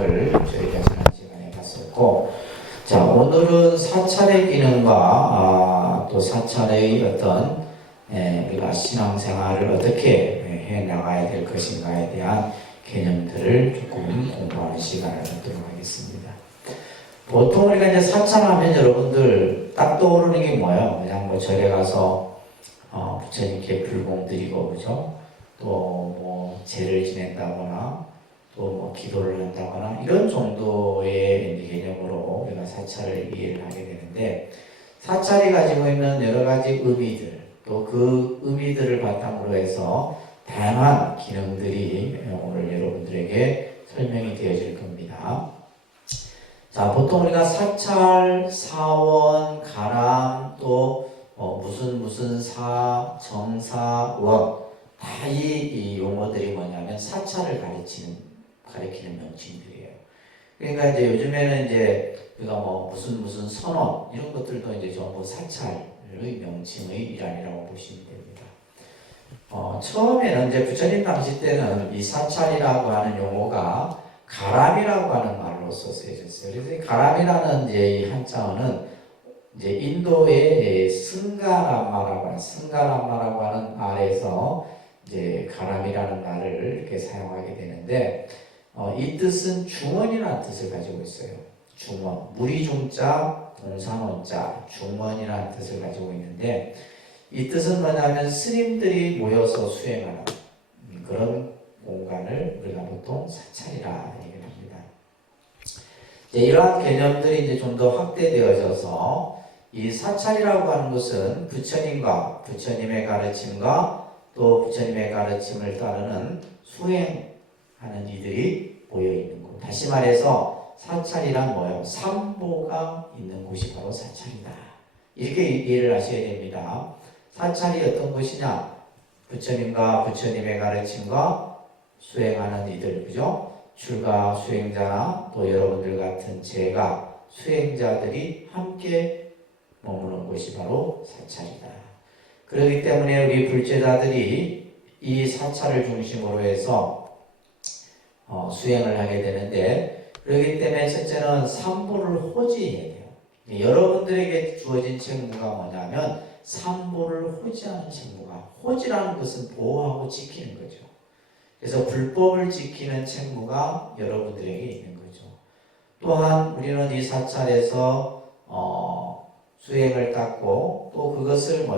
내용을 저희가 지난 시간에 봤었고, 자, 오늘은 사찰의 기능과 또 사찰의 어떤 우리가 신앙생활을 어떻게 해 나가야 될 것인가에 대한 개념들을 조금 공부하는 시간을 갖도록 하겠습니다. 보통 우리가 이제 사찰하면 여러분들 딱 떠오르는 게 뭐예요? 그냥 뭐 절에 가서 부처님께 불공 드리고, 그죠? 또 뭐 제를 지낸다거나 또 뭐 기도를 한다거나 이런 정도의 개념으로 우리가 사찰을 이해를 하게 되는데, 사찰이 가지고 있는 여러 가지 의미들, 또 그 의미들을 바탕으로 해서 다양한 기능들이 오늘 여러분들에게 설명이 되어질 겁니다. 자, 보통 우리가 사찰, 사원, 가람, 또 무슨 사, 정사, 원, 다 이 용어들이 뭐냐면 사찰을 가리키는 명칭들이에요. 그러니까 이제 요즘에는 이제 우리가 뭐 무슨 선언 이런 것들도 이제 전부 사찰의 명칭의 일환이라고 보시면 됩니다. 처음에는 이제 부처님 당시 때는 이 사찰이라고 하는 용어가 가람이라고 하는 말로서 쓰여졌어요. 그래서 이 가람이라는 이제 이 한자어는 이제 인도의 승가라마라고 하는 말에서 이제 가람이라는 말을 이렇게 사용하게 되는데, 이 뜻은 중원이라는 뜻을 가지고 있어요. 중원, 무리중자, 동산원자, 중원이라는 뜻을 가지고 있는데, 이 뜻은 뭐냐면 스님들이 모여서 수행하는 그런 공간을 우리가 보통 사찰이라 얘기를 합니다. 이제 이러한 개념들이 이제 좀 더 확대되어져서 이 사찰이라고 하는 것은 부처님과 부처님의 가르침과 또 부처님의 가르침을 따르는 수행하는 이들이 모여 있는 곳. 다시 말해서 사찰이란 뭐예요? 삼보가 있는 곳이 바로 사찰이다. 이렇게 이해를 하셔야 됩니다. 사찰이 어떤 것이냐? 부처님과 부처님의 가르침과 수행하는 이들, 그죠? 출가 수행자나 또 여러분들 같은 제가 수행자들이 함께 머무는 곳이 바로 사찰이다. 그렇기 때문에 우리 불제자들이 이 사찰을 중심으로 해서 수행을 하게 되는데, 그렇기 때문에 첫째는 삼보를 호지해야 돼요. 여러분들에게 주어진 책무가 뭐냐면 삼보를 호지하는 책무가, 호지라는 것은 보호하고 지키는 거죠. 그래서 불법을 지키는 책무가 여러분들에게 있는 거죠. 또한 우리는 이 사찰에서 수행을 닦고 또 그것을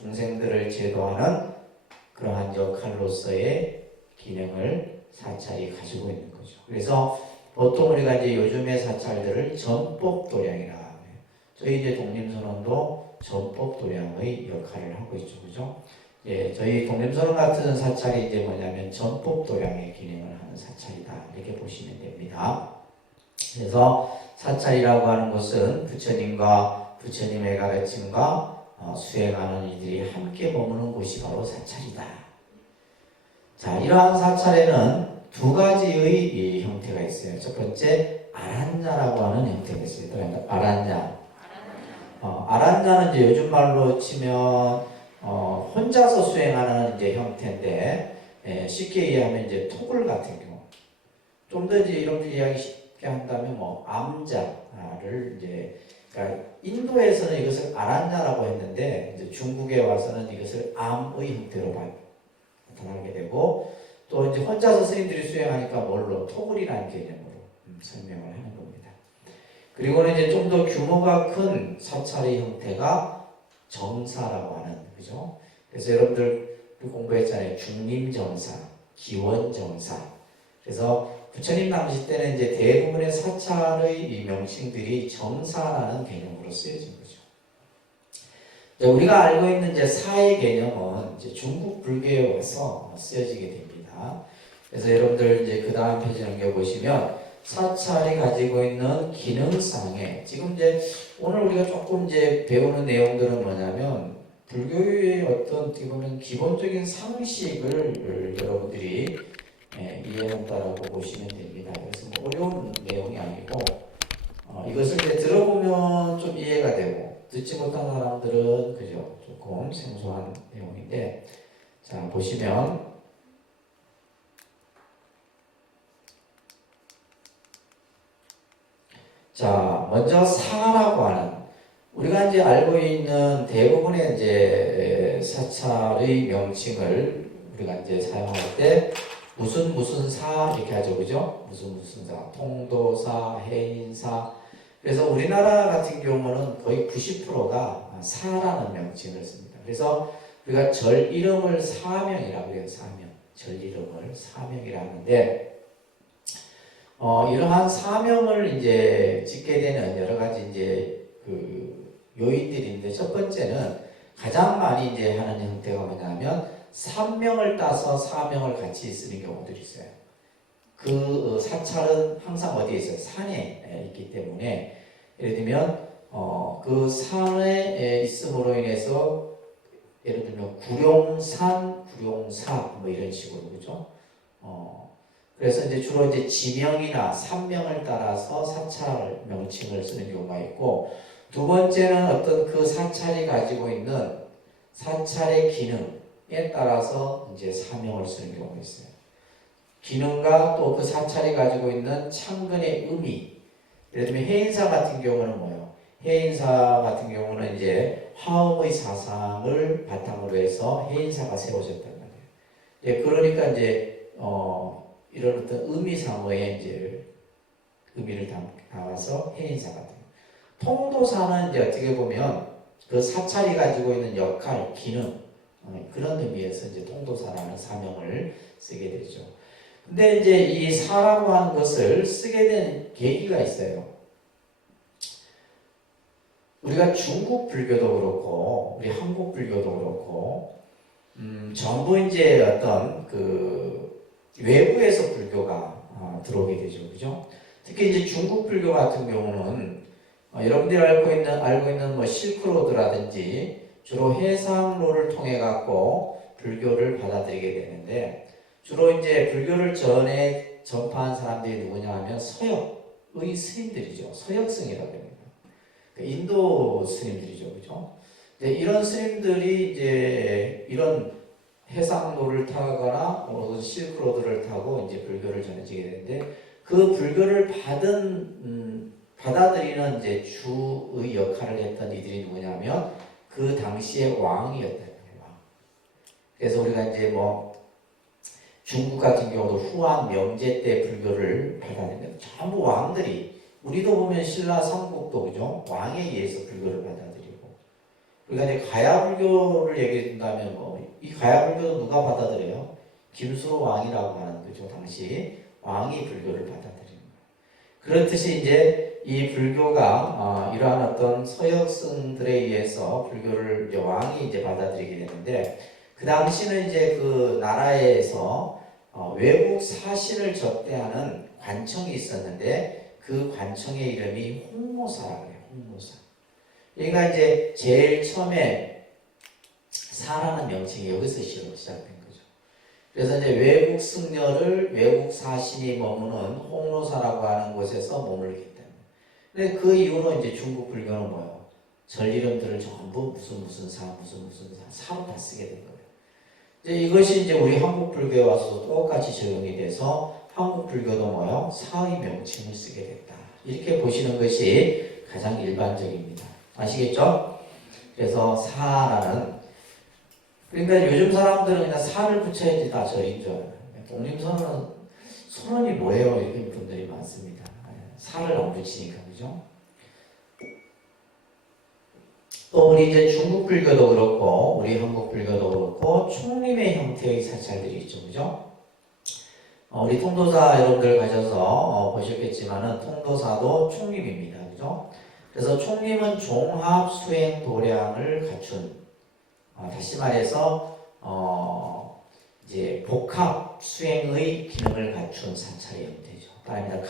중생들을 제도하는 그러한 역할로서의 기능을 사찰이 가지고 있는 거죠. 그래서 보통 우리가 이제 요즘의 사찰들을 전법도량이라 해요. 저희 이제 독립선언도 전법도량의 역할을 하고 있죠, 그죠? 예, 저희 독립선언 같은 사찰이 이제 뭐냐면 전법도량의 기능을 하는 사찰이다, 이렇게 보시면 됩니다. 그래서 사찰이라고 하는 것은 부처님과 부처님의 가르침과 수행하는 이들이 함께 머무는 곳이 바로 사찰이다. 자, 이러한 사찰에는 두 가지의 이 형태가 있어요. 첫 번째, 아란냐라고 하는 형태가 있어요. 그러니까 아란냐. 아란냐는 이제 요즘 말로 치면 혼자서 수행하는 이제 형태인데, 쉽게 이해하면 이제 토굴 같은 경우. 좀 더 이제 이렇게 이야기 쉽게 한다면 암자를 이제, 그러니까 인도에서는 이것을 아란냐라고 했는데, 이제 중국에 와서는 이것을 암의 형태로 나타나게 되고, 또 이제 혼자서 스님들이 수행하니까 뭘로? 토굴이라는 개념으로 설명을 하는 겁니다. 그리고는 이제 좀 더 규모가 큰 사찰의 형태가 정사라고 하는, 그죠? 그래서 여러분들 공부했잖아요. 중림정사, 기원정사. 그래서 부처님 당시 때는 이제 대부분의 사찰의 이 명칭들이 정사라는 개념으로 쓰여진 거죠. 이제 우리가 알고 있는 이제 사의 개념은 이제 중국 불교에 와서 쓰여지게 됩니다. 그래서 여러분들 이제 그 다음 페이지 넘겨보시면 사찰이 가지고 있는 기능상에, 지금 이제 오늘 우리가 조금 이제 배우는 내용들은 뭐냐면 불교의 어떤 어떻게 보면 기본적인 상식을 여러분들이 이해한다라고 보시면 됩니다. 그래서 뭐 어려운 내용이 아니고 이것을 이제 들어보면 좀 이해가 되고, 듣지 못한 사람들은 그죠, 조금 생소한 내용인데, 자 보시면 자, 먼저 사라고 하는 우리가 이제 알고 있는 대부분의 이제 사찰의 명칭을 우리가 이제 사용할 때 무슨 사 이렇게 하죠, 그죠? 무슨 사, 통도사, 해인사. 그래서 우리나라 같은 경우는 거의 90%가 사라는 명칭을 씁니다. 그래서 우리가 절 이름을 사명이라고 해요, 사명. 절 이름을 사명이라 하는데, 이러한 사명을 이제 짓게 되는 여러 가지 이제 그 요인들인데, 첫 번째는 가장 많이 이제 하는 형태가 뭐냐면 산명을 따서 사명을 같이 쓰는 경우들이 있어요. 그 사찰은 항상 어디에 있어요? 산에 있기 때문에 예를 들면 그 산에 있음으로 인해서 예를 들면 구룡산, 구룡사 뭐 이런 식으로 그죠? 그래서 이제 주로 이제 지명이나 산명을 따라서 사찰 명칭을 쓰는 경우가 있고, 두 번째는 어떤 그 사찰이 가지고 있는 사찰의 기능에 따라서 이제 사명을 쓰는 경우가 있어요. 기능과 또 그 사찰이 가지고 있는 창근의 의미. 예를 들면 해인사 같은 경우는 뭐예요? 해인사 같은 경우는 이제 화엄의 사상을 바탕으로 해서 해인사가 세워졌단 말이에요. 예, 그러니까 이제 이런 어떤 의미상의 이제 의미를 담아서 해인사 같은 거. 통도사는 이제 어떻게 보면 그 사찰이 가지고 있는 역할, 기능 그런 의미에서 이제 통도사라는 사명을 쓰게 되죠. 근데 이제 이 사라고 하는 것을 쓰게 된 계기가 있어요. 우리가 중국 불교도 그렇고 우리 한국 불교도 그렇고 전부 이제 어떤 그 외부에서 불교가 들어오게 되죠, 그죠? 특히 이제 중국 불교 같은 경우는 여러분들이 알고 있는 뭐 실크로드라든지 주로 해상로를 통해 갖고 불교를 받아들이게 되는데, 주로 이제 불교를 전파한 사람들이 누구냐 하면 서역의 스님들이죠. 서역승이라고 합니다. 인도 스님들이죠, 그죠? 이런 스님들이 이제 이런 해상로를 타거나 실크로드를 타고 이제 불교를 전해지게 되는데, 그 불교를 받아들이는 이제 주의 역할을 했던 이들이 누구냐면 그 당시의 왕이었다는 거예요. 왕. 그래서 우리가 이제 뭐 중국 같은 경우도 후한 명제 때 불교를 받아들이는 전부 왕들이, 우리도 보면 신라 삼국도 그죠? 왕에 의해서 불교를 받아들이고, 우리가 이제 가야 불교를 얘기해 준다면 이 가야 불교도 누가 받아들여요? 김수로 왕이라고 하는 그죠? 당시 왕이 불교를 받아들이는 거예요. 그렇듯이 이제 이 불교가 이러한 어떤 서역승들에 의해서 불교를 이제 왕이 이제 받아들이게 되는데, 그 당시는 이제 그 나라에서 외국 사신을 접대하는 관청이 있었는데, 그 관청의 이름이 홍모사라고 해요. 홍모사. 그러니까 이제 제일 처음에 사라는 명칭이 여기서 시작된 거죠. 그래서 이제 외국 승려를 외국 사신이 머무는 홍로사라고 하는 곳에서 머물기 때문에. 근데 그 이후로 이제 중국 불교는 뭐예요? 절 이름들을 전부 무슨 사 사로 다 쓰게 된 거예요. 이제 이것이 이제 우리 한국 불교에 와서 똑같이 적용이 돼서 한국 불교도 뭐예요? 사의 명칭을 쓰게 됐다. 이렇게 보시는 것이 가장 일반적입니다. 아시겠죠? 그래서 사라는, 그러니까 요즘 사람들은 그냥 사를 붙여야지 다 절인 줄 알아요. 독립선언은 선언이 뭐예요? 이렇게 분들이 많습니다. 사를 안 붙이니까, 그죠? 또 우리 이제 중국 불교도 그렇고 우리 한국 불교도 그렇고 총림의 형태의 사찰들이 있죠, 그죠? 우리 통도사 여러분들 가셔서 보셨겠지만은 통도사도 총림입니다, 그죠? 그래서 총림은 종합 수행 도량을 갖춘, 다시 말해서 이제 복합 수행의 기능을 갖춘 사찰의 형태죠. 다음입니다.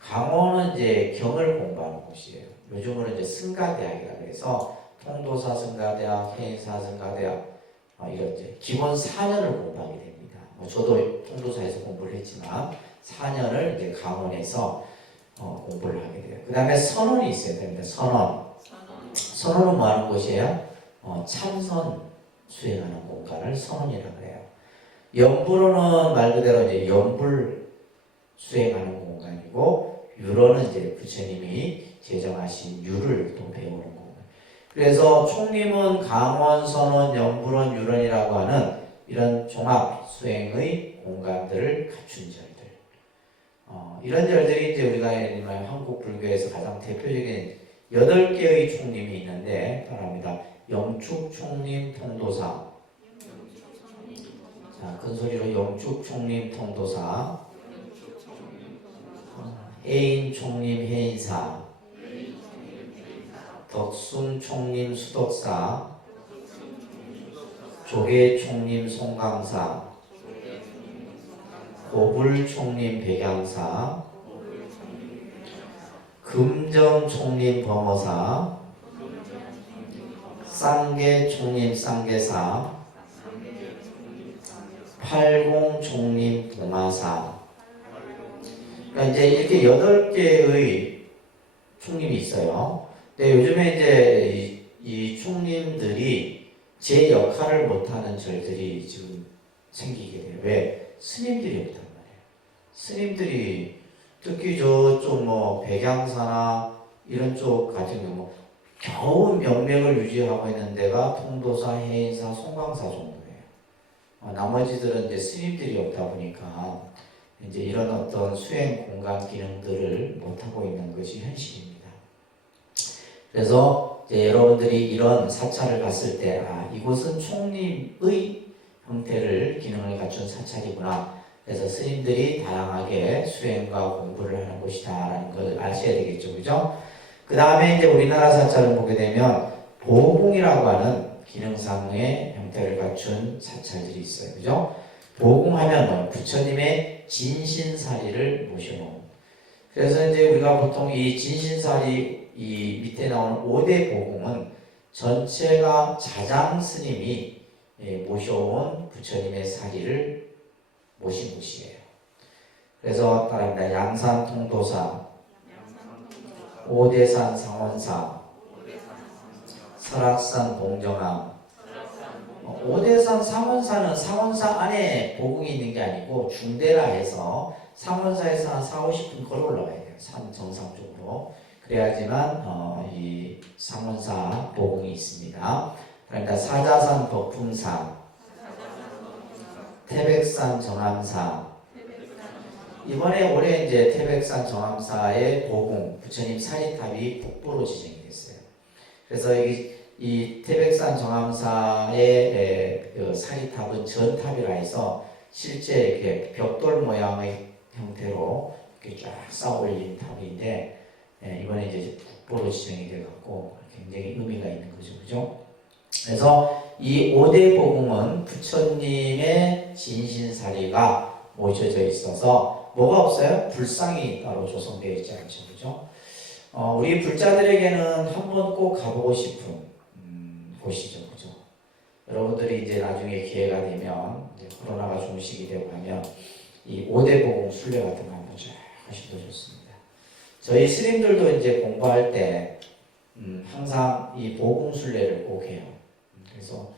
강원은 이제 경을 공부하는 곳이에요. 요즘은 이제 승가대학이라고 해서 통도사 승가대학, 해인사 승가대학 이런 이제 기본 4년을 공부하게 됩니다. 저도 통도사에서 공부를 했지만 4년을 이제 강원에서 공부를 하게 돼요. 그 다음에 선원이 있어야 됩니다. 선원은 뭐 하는 곳이에요? 참선 수행하는 공간을 선원이라고 해요. 연불은 말 그대로 이제 연불 수행하는 공간이고, 유로는 이제 부처님이 제정하신 유를 또 배우는 공간. 그래서 총림은 강원, 선원, 연불원, 유런이라고 하는 이런 종합 수행의 공간들을 갖춘 절들. 이런 절들이 이제 우리가 한국 불교에서 가장 대표적인 8개의 총림이 있는데, 바랍니다. 영축 총림 통도사. 자, 큰 소리로 영축 총림 통도사. 해인 총림 해인사. 덕순 총림 수덕사. 조계 총림 송강사. 고불 총림 백양사. 금정 총림 범어사. 쌍계 총림 쌍계사. 팔공 총림 동화사. 그러니까 이제 이렇게 8개의 총림이 있어요. 근데 요즘에 이제 이 총림들이 제 역할을 못하는 절들이 지금 생기게 돼요. 왜? 스님들이 없단 말이에요. 스님들이 특히 저쪽 뭐 백양사나 이런 쪽 같은 경우 겨우 명맥을 유지하고 있는 데가 통도사, 해인사, 송강사 정도예요. 나머지들은 이제 스님들이 없다 보니까 이제 이런 어떤 수행 공간 기능들을 못하고 있는 것이 현실입니다. 그래서 이제 여러분들이 이런 사찰을 갔을 때, 이곳은 총림의 형태를, 기능을 갖춘 사찰이구나. 그래서 스님들이 다양하게 수행과 공부를 하는 곳이다라는 걸 아셔야 되겠죠, 그죠? 그 다음에 이제 우리나라 사찰을 보게 되면 보공이라고 하는 기능상의 형태를 갖춘 사찰들이 있어요, 그죠? 보공하면 부처님의 진신사리를 모셔놓은. 그래서 이제 우리가 보통 이 진신사리 이 밑에 나오는 5대 보공은 전체가 자장 스님이 모셔온 부처님의 사리를 모신 곳이에요. 그래서 따라합니다. 양산 통도사, 오대산 상원사, 설악산 봉정암. 오대산 상원사는 상원사 안에 보궁이 있는 게 아니고 중대라 해서 상원사에서 한 4, 50분 걸어 올라가야 돼요. 산 정상 쪽으로. 그래야지만 이 상원사 보궁이 있습니다. 그러니까 사자산 법풍사, 태백산 정암사. 이번에 올해 이제 태백산 정암사의 보궁 부처님 사리탑이 북부로 지정이 됐어요. 그래서 이 태백산 정암사의 그 사리탑은 전탑이라 해서 실제 이렇게 벽돌 모양의 형태로 이렇게 쫙 쌓아 올린 탑인데, 이번에 이제 북부로 지정이 돼갖고 굉장히 의미가 있는 거죠, 그죠? 그래서 이 5대 보궁은 부처님의 진신사리가 모셔져 있어서 뭐가 없어요? 불상이 따로 조성되어 있지 않죠, 그죠? 우리 불자들에게는 한번 꼭 가보고 싶은 곳이죠, 그죠? 여러분들이 이제 나중에 기회가 되면 이제 코로나가 좀 시기되고 하면 이 5대 보궁 순례 같은 거 한번 쫙 하셔도 좋습니다. 저희 스님들도 이제 공부할 때 항상 이 보궁 순례를 꼭 해요. 그래서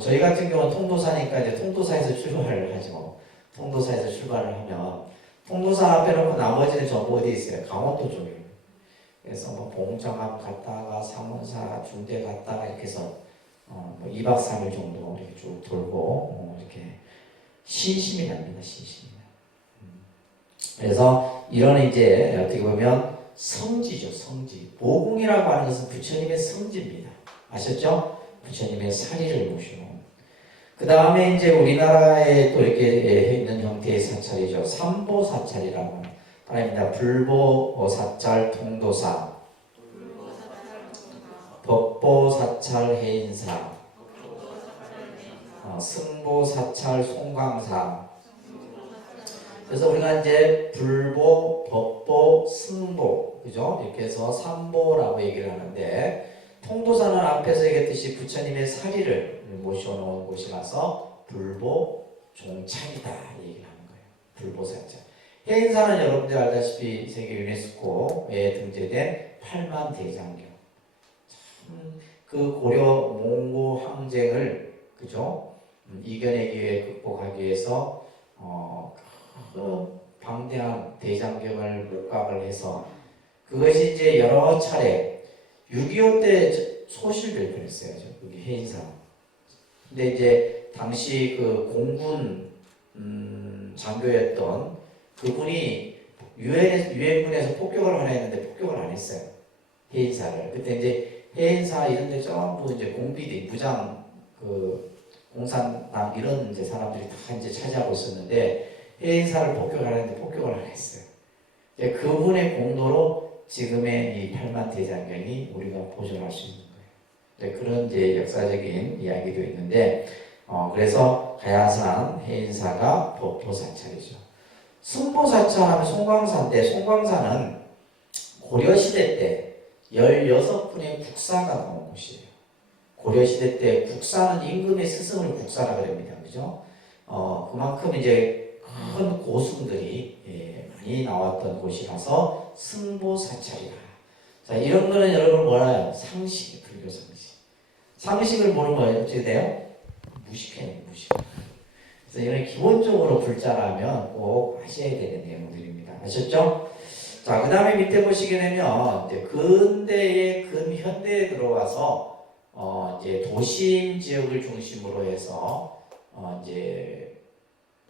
저희 같은 경우는 통도사니까 이제 통도사에서 출발을 하죠. 통도사에서 출발을 하면 통도사 앞에 놓고 나머지는 전부 어디 있어요? 강원도 쪽에. 그래서 뭐 봉정암 갔다가 상원사 중대 갔다가 이렇게 해서 뭐 2박 3일 정도 이렇게 쭉 돌고 이렇게 신심이 납니다. 신심이. 그래서 이런 이제 어떻게 보면 성지죠. 성지. 보궁이라고 하는 것은 부처님의 성지입니다. 아셨죠? 부처님의 사리를 모시고. 그 다음에 이제 우리나라에 또 이렇게 있는 형태의 사찰이죠. 삼보사찰이라고 합니다. 불보사찰 통도사, 법보사찰 해인사, 승보사찰 송광사. 그래서 우리가 이제 불보, 법보, 승보, 그죠? 이렇게 해서 삼보라고 얘기를 하는데, 통도사는 앞에서 얘기했듯이 부처님의 사리를 모셔놓은 곳이라서 불보 종찰이다 얘기를 하는 거예요. 불보사찰. 해인사는 여러분들 알다시피 세계 유네스코에 등재된 8만 대장경. 참 그 고려 몽고 항쟁을 그죠? 이겨내기 위해 극복하기 위해서 방대한 대장경을 목각을 해서 그것이 이제 여러 차례 6.25 때 소실될 뻔했어요. 여기 해인사. 근데 이제 당시 그 공군 장교였던 그분이 유엔군에서 폭격을 하려 했는데 폭격을 안 했어요. 해인사를. 그때 이제 해인사 이런 데 전부 이제 공비디, 무장, 공산당 이런 이제 사람들이 다 이제 차지하고 있었는데 해인사를 폭격하려는데 폭격을 안 했어요. 그분의 공로로 지금의 이 8만 대장경이 우리가 보존할 수 있는 거예요. 그런 이제 역사적인 이야기도 있는데, 그래서 가야산 해인사가 도사찰이죠. 승보사찰하면 송광사인데, 송광사는 고려시대 때 16분의 국사가 나온 곳이에요. 고려시대 때 국사는 임금의 스승을 국사라 그럽니다. 그죠? 그만큼 이제 큰 고승들이 많이 나왔던 곳이라서 승보사찰이라. 자, 이런 거는 여러분 뭐라요? 상식, 불교 상식. 상식을 모르면 어떻게 돼요? 무식해요, 무식. 그래서 이런 기본적으로 불자라면 꼭 하셔야 되는 내용들입니다. 아셨죠? 자, 그 다음에 밑에 보시게 되면, 이제 근대에, 근현대에 들어와서, 이제 도심 지역을 중심으로 해서, 이제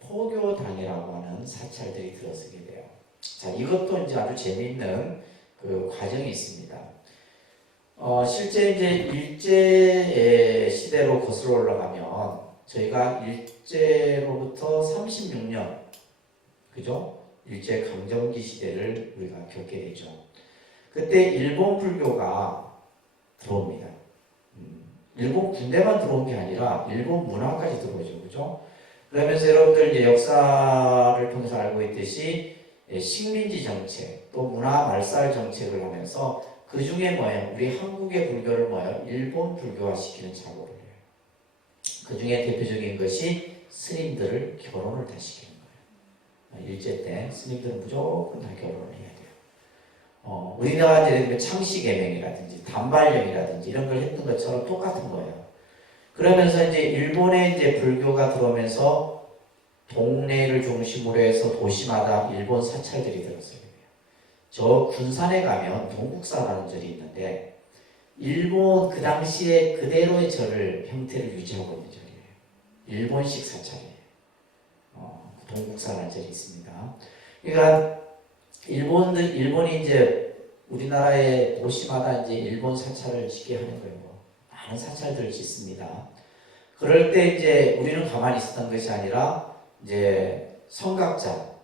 포교당이라고 하는 사찰들이 들어서게 돼요. 자, 이것도 이제 아주 재미있는 그 과정이 있습니다. 실제 이제 일제 시대로 거슬러 올라가면, 저희가 일제로부터 36년, 그죠? 일제 강점기 시대를 우리가 겪게 되죠. 그때 일본 불교가 들어옵니다. 일본 군대만 들어온 게 아니라 일본 문화까지 들어오죠. 그죠? 그러면서 여러분들 이제 역사를 통해서 알고 있듯이 식민지 정책, 또 문화 말살 정책을 하면서 그 중에 뭐예요? 우리 한국의 불교를 뭐예요? 일본 불교화 시키는 작업을 해요. 그 중에 대표적인 것이 스님들을 결혼을 다 시키는 거예요. 일제 때 스님들은 무조건 다 결혼을 해야 돼요. 우리나라 예를 들면 창씨개명이라든지 단발령이라든지 이런 걸 했던 것처럼 똑같은 거예요. 그러면서 이제 일본의 이제 불교가 들어오면서 동네를 중심으로 해서 도시마다 일본 사찰들이 들었어요. 저 군산에 가면 동국사라는 절이 있는데 일본 그 당시에 그대로의 절을 형태를 유지하고 있는 절이에요. 일본식 사찰이에요. 동국사라는 절이 있습니다. 그러니까 일본이 이제 우리나라의 도시마다 이제 일본 사찰을 짓게 하는 거예요. 많은 사찰들을 짓습니다. 그럴 때 이제 우리는 가만히 있었던 것이 아니라 이제 성각자,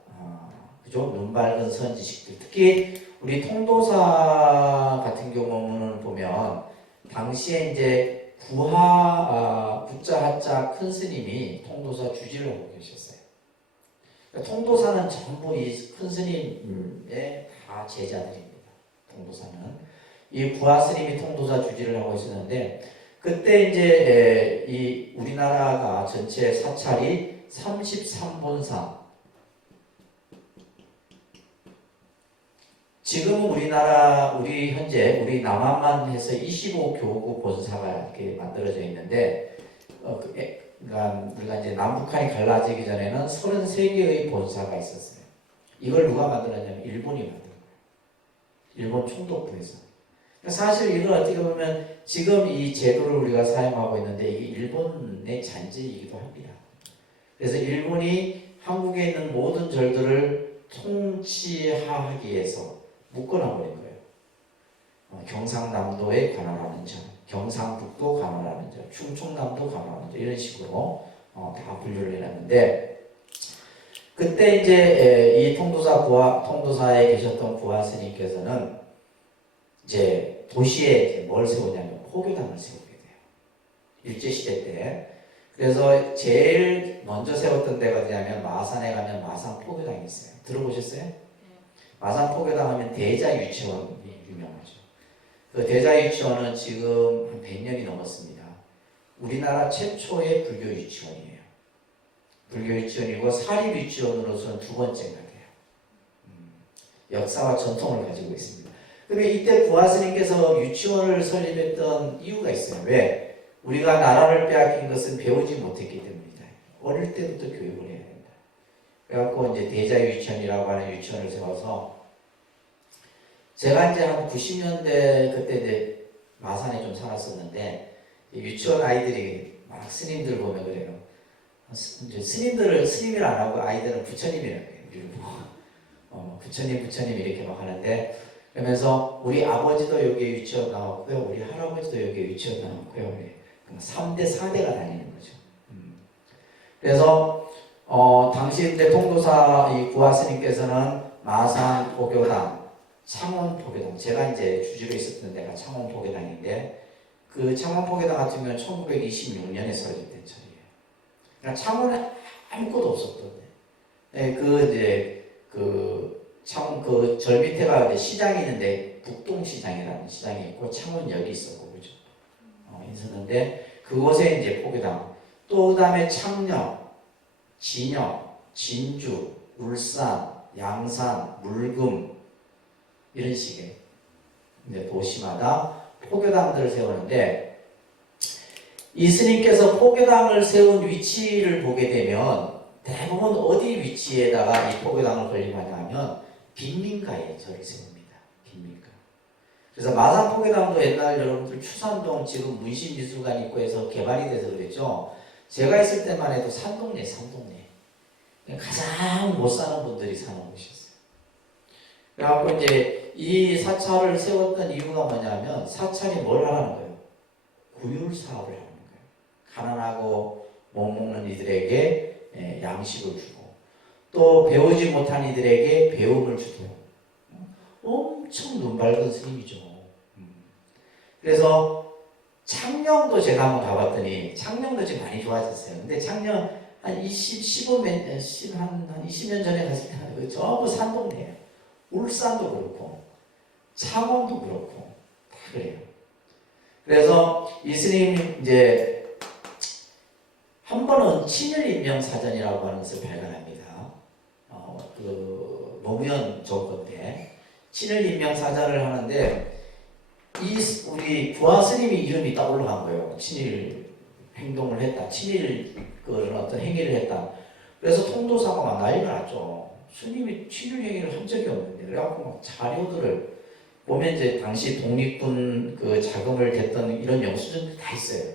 그죠? 눈 밝은 선지식들, 특히 우리 통도사 같은 경우는 보면 당시에 이제 구자 하자 큰 스님이 통도사 주지를 하고 계셨어요. 그러니까 통도사는 전부 이 큰 스님의 다 제자들입니다. 통도사는 이 구하 스님이 통도사 주지를 하고 있었는데 그때 이제 이 우리나라가 전체 사찰이 33본사. 지금은 우리 현재 우리 남한만 해서 25교구 본사가 이렇게 만들어져 있는데, 그러니까 우리가 이제 남북한이 갈라지기 전에는 33개의 본사가 있었어요. 이걸 누가 만들었냐면 일본이 만든 거예요. 일본 총독부에서. 사실 이걸 어떻게 보면 지금 이 제도를 우리가 사용하고 있는데 이게 일본의 잔재이기도 합니다. 그래서 일본이 한국에 있는 모든 절들을 통치하기 위해서 묶어놔버린 거예요. 경상남도에 관할하는 절, 경상북도 관할하는 절, 충청남도 관할하는 절 이런 식으로 다 분류를 해놨는데 그때 이제 이 통도사에 계셨던 구하 스님께서는 이제 도시에 이제 뭘 세우냐면 포교당을 세우게 돼요. 일제시대 때. 그래서 제일 먼저 세웠던 데가 어디냐면 마산에 가면 마산 포교당이 있어요. 들어보셨어요? 마산 포교당 하면 대자유치원이 유명하죠. 그 대자유치원은 지금 한 100년이 넘었습니다. 우리나라 최초의 불교 유치원이에요. 불교 유치원이고 사립 유치원으로서는 두 번째가 돼요. 역사와 전통을 가지고 있습니다. 그런데 이때 구하 스님께서 유치원을 설립했던 이유가 있어요. 왜? 우리가 나라를 빼앗긴 것은 배우지 못했기 때문이다. 어릴 때부터 교육을 해야 된다. 그래갖고 이제 대자유치원이라고 하는 유치원을 세워서 제가 이제 한 90년대 그때 이제 마산에 좀 살았었는데 유치원 아이들이 막 스님들 보면 그래요. 이제 스님을 안 하고 아이들은 부처님이라고 해요. 부처님 이렇게 막 하는데 그러면서 우리 아버지도 여기에 유치원 나왔고요. 우리 할아버지도 여기에 유치원 나왔고요. 3대 4대가 다니는 거죠. 그래서 당시 이제 통도사 이 구화 스님께서는 마산 포교당, 창원 포교당, 제가 이제 주지로 있었던 데가 창원 포교당인데 그 창원 포교당 같은 경우는 1926년에 설립된 절이에요. 그러니까 창원에 아무것도 없었던데. 네, 창원 그 절 밑에가 이제 시장이 있는데 북동시장이라는 시장이 있고 창원역이 있었고 그죠. 있었는데 그곳에 이제 포교당, 또 그다음에 창녕, 진영, 진주, 울산, 양산, 물금 이런 식의 이제 도시마다 포교당들을 세우는데 이 스님께서 포교당을 세운 위치를 보게 되면 대부분 어디 위치에다가 이 포교당을 건립하냐면 빈민가에 절을 세웁니다. 빈민가. 그래서 마산 포교당도 옛날 여러분들 추산동 지금 문신미술관 있고 해서 개발이 돼서 그랬죠. 제가 있을 때만 해도 산동네. 가장 못 사는 분들이 사는 곳이었어요. 그래갖고 이제 이 사찰을 세웠던 이유가 뭐냐면 사찰이 뭘 하라는 거예요? 구휼 사업을 하는 거예요. 가난하고 못 먹는 이들에게 양식을 주고 또 배우지 못한 이들에게 배움을 주도록 엄청 눈 밝은 스님이죠. 그래서 창녕도 제가 한번 가봤더니 창녕도 지금 많이 좋아졌어요. 근데 창녕 한 20년 전에 갔을 때 전부 산동네예요. 울산도 그렇고 창원도 그렇고 다 그래요. 그래서 이 스님이 이제 한 번은 친일인명사전이라고 하는 것을 발간합니다. 그 노무현 정권 때 친일인명사전을 하는데 우리 부하 스님이 이름이 딱 올라간 거예요. 친일 행동을 했다. 친일 그런 어떤 행위를 했다. 그래서 통도사가 막 난리가 났죠. 스님이 친일 행위를 한 적이 없는데 그래갖고 막 자료들을 보면 이제 당시 독립군 그 자금을 댔던 이런 영수증들 다 있어요.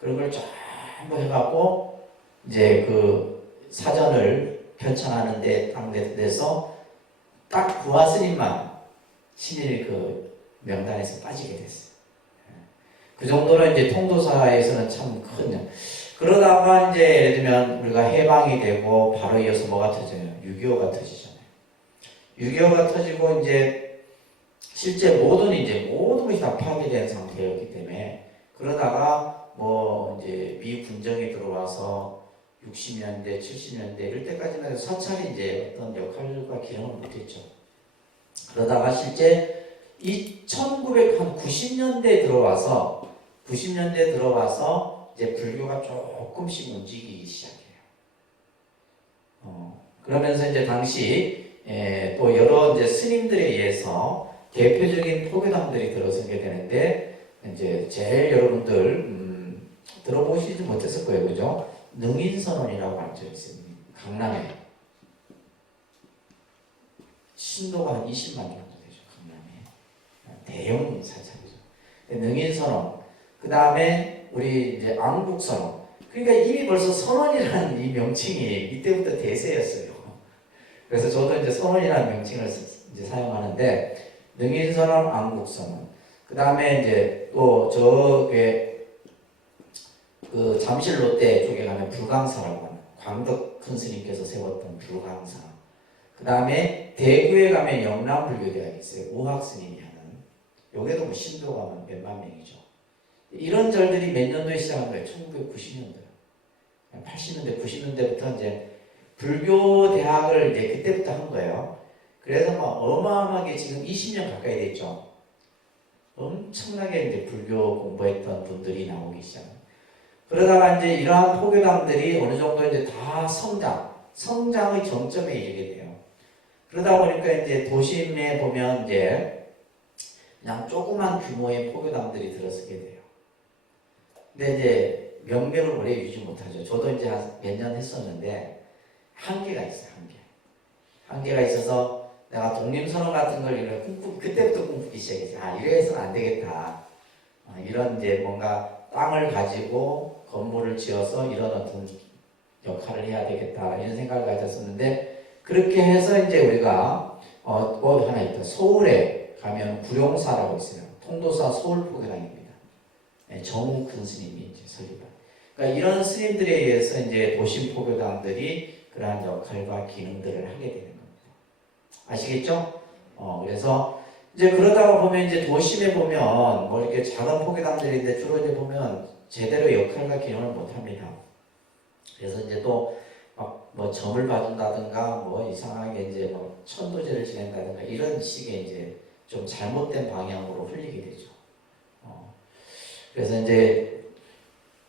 그런 걸 전부 해갖고 이제 그 사전을 편찬하는데 딱 내서 딱 부하 스님만 친일 그 명단에서 빠지게 됐어요. 그 정도로 이제 통도사에서는 참 큰. 그러다가 이제 예를 들면 우리가 해방이 되고 바로 이어서 뭐가 터져요? 6.25가 터지잖아요. 6.25가 터지고 이제 실제 모든 것이 다 파괴된 상태였기 때문에 그러다가 뭐 이제 미군정이 들어와서 60년대, 70년대 이럴 때까지는 사찰이 이제 어떤 역할과 기능을 못했죠. 그러다가 실제 1990년대에 들어와서 이제 불교가 조금씩 움직이기 시작해요. 그러면서 이제 당시 또 여러 이제 스님들에 의해서 대표적인 포교당들이 들어서게 되는데 이제 제일 여러분들 들어보시지 못했을 거예요, 그죠? 능인선원이라고 하는 절이 있습니다. 강남에 신도가 한 20만 정도 되죠. 강남에 대형 사찰이죠. 능인선원, 그 다음에 우리 이제 앙국선원. 그러니까 이미 벌써 선원이라는 이 명칭이 이때부터 대세였어요. 그래서 저도 이제 선원이라는 명칭을 이제 사용하는데 능인선원, 앙국선원. 그 다음에 이제 또 저게 그 잠실 롯데 쪽에 가면 불광사라고 하는 광덕 큰 스님께서 세웠던 불광사. 그 다음에 대구에 가면 영남불교대학이 있어요. 우학 스님이 하는. 여기도 뭐 신도가 몇만 명이죠. 이런 절들이 몇 년도에 시작한 거예요? 1990년도. 80년대, 90년대부터 이제 불교 대학을 이제 그때부터 한 거예요. 그래서 막 어마어마하게 지금 20년 가까이 됐죠. 엄청나게 이제 불교 공부했던 분들이 나오기 시작합니다. 그러다가 이제 이러한 포교당들이 어느 정도 이제 다 성장의 정점에 이르게 돼요. 그러다 보니까 이제 도심에 보면 이제 그냥 조그만 규모의 포교당들이 들어서게 돼요. 근데 이제 명맥을 오래 유지 못하죠. 저도 이제 몇 년 했었는데 한계가 있어요. 한계가 있어서 내가 독립선언 같은 걸 그때부터 꿈꾸기 시작했어요. 이래서는 안 되겠다. 이런 이제 뭔가 땅을 가지고 건물을 지어서 이런 어떤 역할을 해야 되겠다 이런 생각을 가졌었는데 그렇게 해서 이제 우리가 하나 있다. 서울에 가면 구룡사라고 있어요. 통도사 서울포교당입니다. 정우 큰 스님이 이제 설립한. 그러니까 이런 스님들에 의해서 이제 도심 포교당들이 그러한 역할과 기능들을 하게 되는 겁니다. 아시겠죠? 그래서 이제 그러다가 보면 이제 도심에 보면 뭐 이렇게 작은 포교당들인데 주로 이제 보면 제대로 역할과 기능을 못 합니다. 그래서 이제 또 막 뭐 점을 봐준다든가 뭐 이상하게 이제 뭐 천도제를 지낸다든가 이런 식의 이제 좀 잘못된 방향으로 흘리게 되죠. 그래서 이제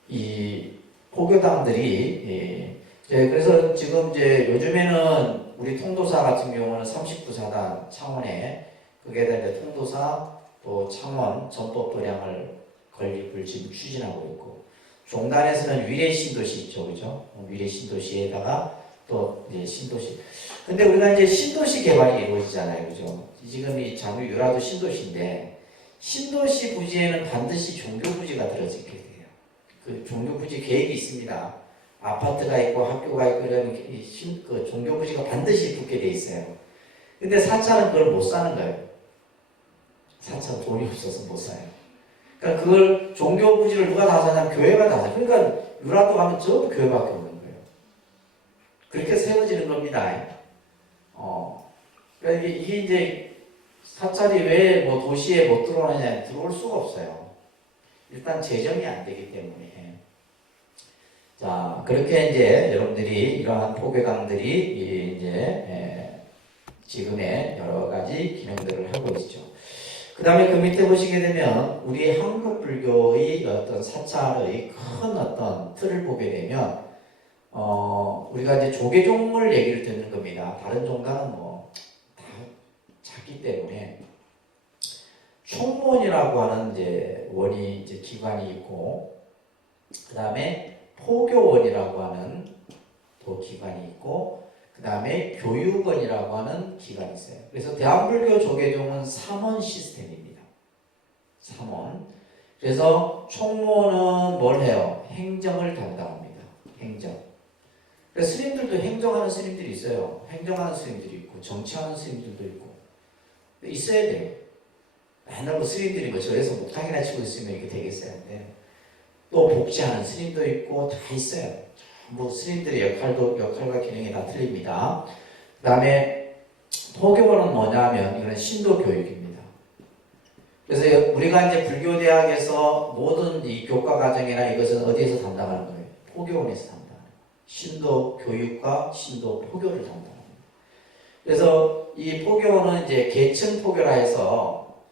이 포교당들이 그래서 지금 이제 요즘에는 우리 통도사 같은 경우는 39사단 창원에 그게 이제 통도사 또 창원 전법 도량을 건립을 지금 추진하고 있고 종단에서는 위례 신도시 있죠, 그죠? 위례 신도시에다가 또 이제 신도시. 근데 우리가 이제 신도시 개발이 이루어지잖아요, 그죠? 지금 이 장유 유라도 신도시인데 신도시 부지에는 반드시 종교 부지가 들어지게 돼요. 그 종교 부지 계획이 있습니다. 아파트가 있고 학교가 있고 이런 그 종교 부지가 반드시 붙게 돼 있어요. 근데 사찰은 그걸 못 사는 거예요. 사찰은 돈이 없어서 못 사요. 그러니까 그걸 종교 부지를 누가 다 사냐면 교회가 다 사요. 그러니까 유라도 가면 전부 교회밖에 없는 거예요. 그렇게 세워지는 겁니다. 그러니까 이게 이제 사찰이 왜 뭐 도시에 못 들어오느냐 들어올 수가 없어요. 일단 재정이 안 되기 때문에. 자, 그렇게 이제 여러분들이 이러한 포교당들이 이제 지금의 여러 가지 기능들을 하고 있죠. 그 다음에 그 밑에 보시게 되면 우리 한국 불교의 어떤 사찰의 큰 어떤 틀을 보게 되면 우리가 이제 조계종을 얘기를 듣는 겁니다. 다른 종단은 뭐 다 작기 때문에 총무원이라고 하는 이제 원이 이제 기관이 있고 그 다음에 포교원이라고 하는 또 기관이 있고 그 다음에 교육원이라고 하는 기관이 있어요. 그래서 대한불교 조계종은 3원 시스템입니다. 3원. 그래서 총무원은 뭘 해요? 행정을 담당합니다. 행정. 그래서 스님들도 행정하는 스님들이 있어요. 행정하는 스님들이 있고 정치하는 스님들도 있고 있어야 돼요. 맨날 뭐 스님들이 뭐 저에서 목탕이나 치고 있으면 이렇게 되겠어요. 근데 또 복지하는 스님도 있고 다 있어요. 뭐 스님들의 역할과 기능이 다 틀립니다. 그 다음에 포교원은 뭐냐면 이건 신도 교육입니다. 그래서 우리가 이제 불교대학에서 모든 이 교과 과정이나 이것은 어디에서 담당하는 거예요? 포교원에서 담당하는 거예요. 신도 교육과 신도 포교를 담당합니다. 그래서 이 포교원은 이제 계층 포교라 해서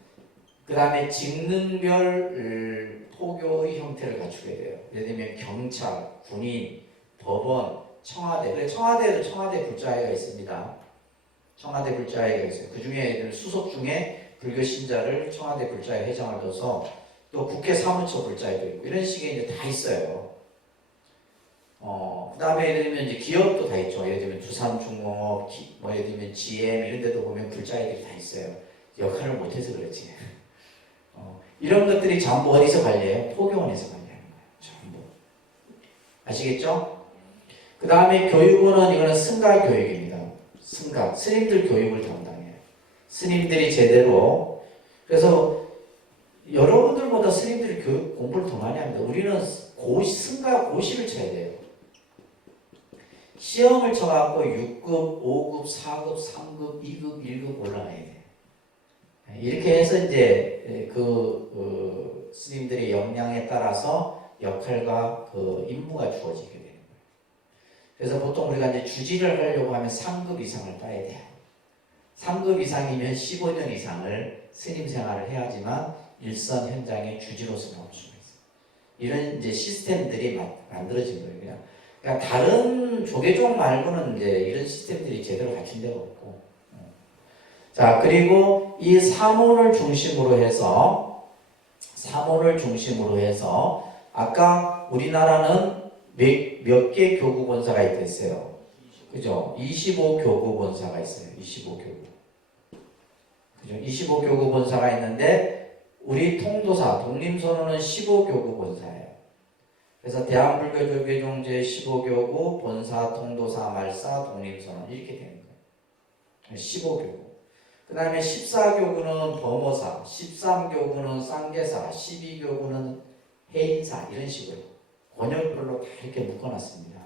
그 다음에 직능별 포교의 형태를 갖추게 돼요. 예를 들면 경찰, 군인, 법원, 청와대. 그래 청와대에도 청와대 불자회가 있습니다. 청와대 불자회가 있어요. 그 중에 수석 중에 불교 신자를 청와대 불자회 회장을 둬서 또 국회 사무처 불자회도 있고 이런 식의 이제 다 있어요. 그 다음에 예를 들면 이제 기업도 다 있죠. 예를 들면 두산중공업, 뭐 예를 들면 GM 이런 데도 보면 불자회들이 다 있어요. 역할을 못해서 그렇지. 이런 것들이 전부 어디서 관리해요? 포교원에서 관리하는 거예요. 전부. 아시겠죠? 그 다음에 교육원은 이거는 승가 교육입니다. 승가. 스님들 교육을 담당해요. 스님들이 제대로. 그래서 여러분들보다 스님들이 교육 공부를 더 많이 합니다. 우리는 승가 고시를 쳐야 돼요. 시험을 쳐갖고 6급, 5급, 4급, 3급, 2급, 1급 올라가야 돼요. 이렇게 해서 이제 그 스님들의 역량에 따라서 역할과 그 임무가 주어지게 되는 거예요. 그래서 보통 우리가 이제 주지를 하려고 하면 3급 이상을 따야 돼요. 3급 이상이면 15년 이상을 스님 생활을 해야지만 일선 현장의 주지로서 나올 수가 있어요. 이런 이제 시스템들이 만들어진 거예요. 그러니까 다른 조계종 말고는 이제 이런 시스템들이 제대로 갖춘 데가 없고. 자, 그리고 이 사문을 중심으로 해서 아까 우리나라는 몇 개 교구 본사가 있겠어요? 그죠? 25교구 본사가 있어요. 25교구. 그죠? 25교구 본사가 있는데 우리 통도사 독림선언은 15교구 본사예요. 그래서 대한불교조계종 제15교구 본사 통도사 말사 독림선언 이렇게 되는 거예요. 15교구. 그 다음에 14교구는 범어사, 13교구는 쌍계사, 12교구는 해인사 이런 식으로 권역별로 다 이렇게 묶어놨습니다.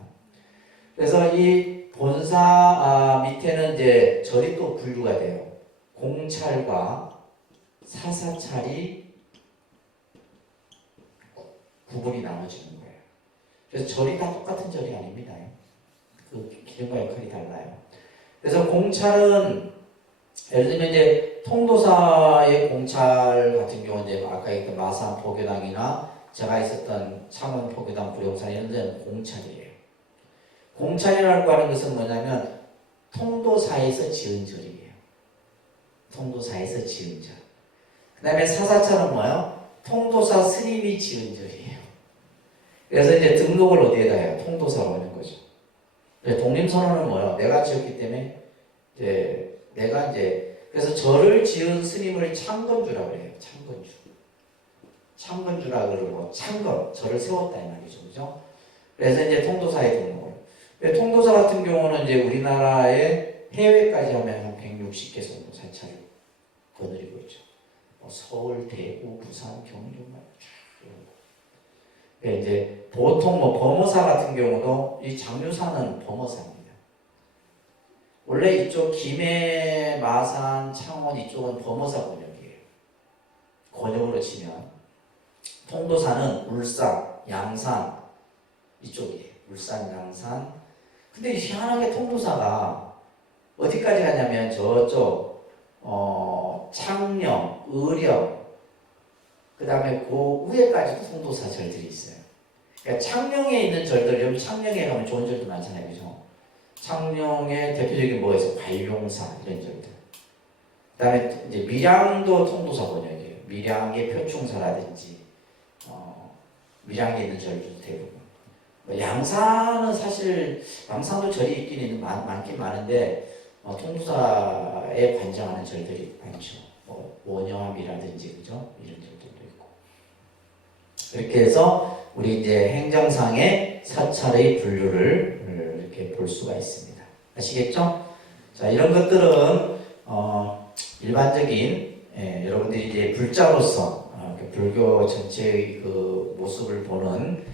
그래서 이 본사 밑에는 이제 절이 또 분류가 돼요. 공찰과 사사찰이 구분이 나눠지는 거예요. 그래서 절이 다 똑같은 절이 아닙니다. 그 기능과 역할이 달라요. 그래서 공찰은 예를 들면 이제 통도사의 공찰 같은 경우는 이제 아까 얘기했던 마산 포교당이나 제가 있었던 창원 포교당 불용산 이런 데는 공찰이에요. 공찰이라고 하는 것은 뭐냐면 통도사에서 지은 절이에요. 통도사에서 지은 절. 그 다음에 사사찰은 뭐예요? 통도사 스님이 지은 절이에요. 그래서 이제 등록을 어디에다 해요? 통도사로 하는 거죠. 독림선언은 뭐예요? 내가 지었기 때문에 내가 그래서 절을 지은 스님을 창건주라고 해요. 창건주. 창건주라 그러고 창건, 절을 세웠다 이 말이죠. 그죠? 그래서 이제 통도사에 등록을. 통도사 같은 경우는 이제 우리나라에 해외까지 하면 한 160개 정도 사찰을 거느리고 있죠. 서울, 대구, 부산, 경주 이제 보통 범어사 같은 경우도 이 장류사는 범어사입니다. 원래 이쪽 김해, 마산, 창원 이쪽은 범어사 권역이에요. 권역으로 치면 통도사는 울산, 양산 이쪽이에요. 울산, 양산. 근데 희한하게 통도사가 어디까지 가냐면 저쪽 창녕, 의령 그 다음에 그 위에까지도 통도사 절들이 있어요. 그러니까 창녕에 있는 절들, 여기 창녕에 가면 좋은 절도 많잖아요. 그죠? 창녕의 대표적인 뭐가 있어요? 관룡사 이런 절들. 그 다음에 이제 밀양도 통도사 번역이에요. 밀양의 표충사라든지 밀양에 있는 절들도 대부분. 양산은 사실 양산도 절이 있긴 많긴 많은데 통도사에 관장하는 절들이 많죠. 원념이라든지 그죠? 이런 절들도 있고. 이렇게 해서 우리 이제 행정상의 사찰의 분류를 이렇게 볼 수가 있습니다. 아시겠죠? 자, 이런 것들은 일반적인 여러분들이 이제 불자로서 불교 전체의 그 모습을 보는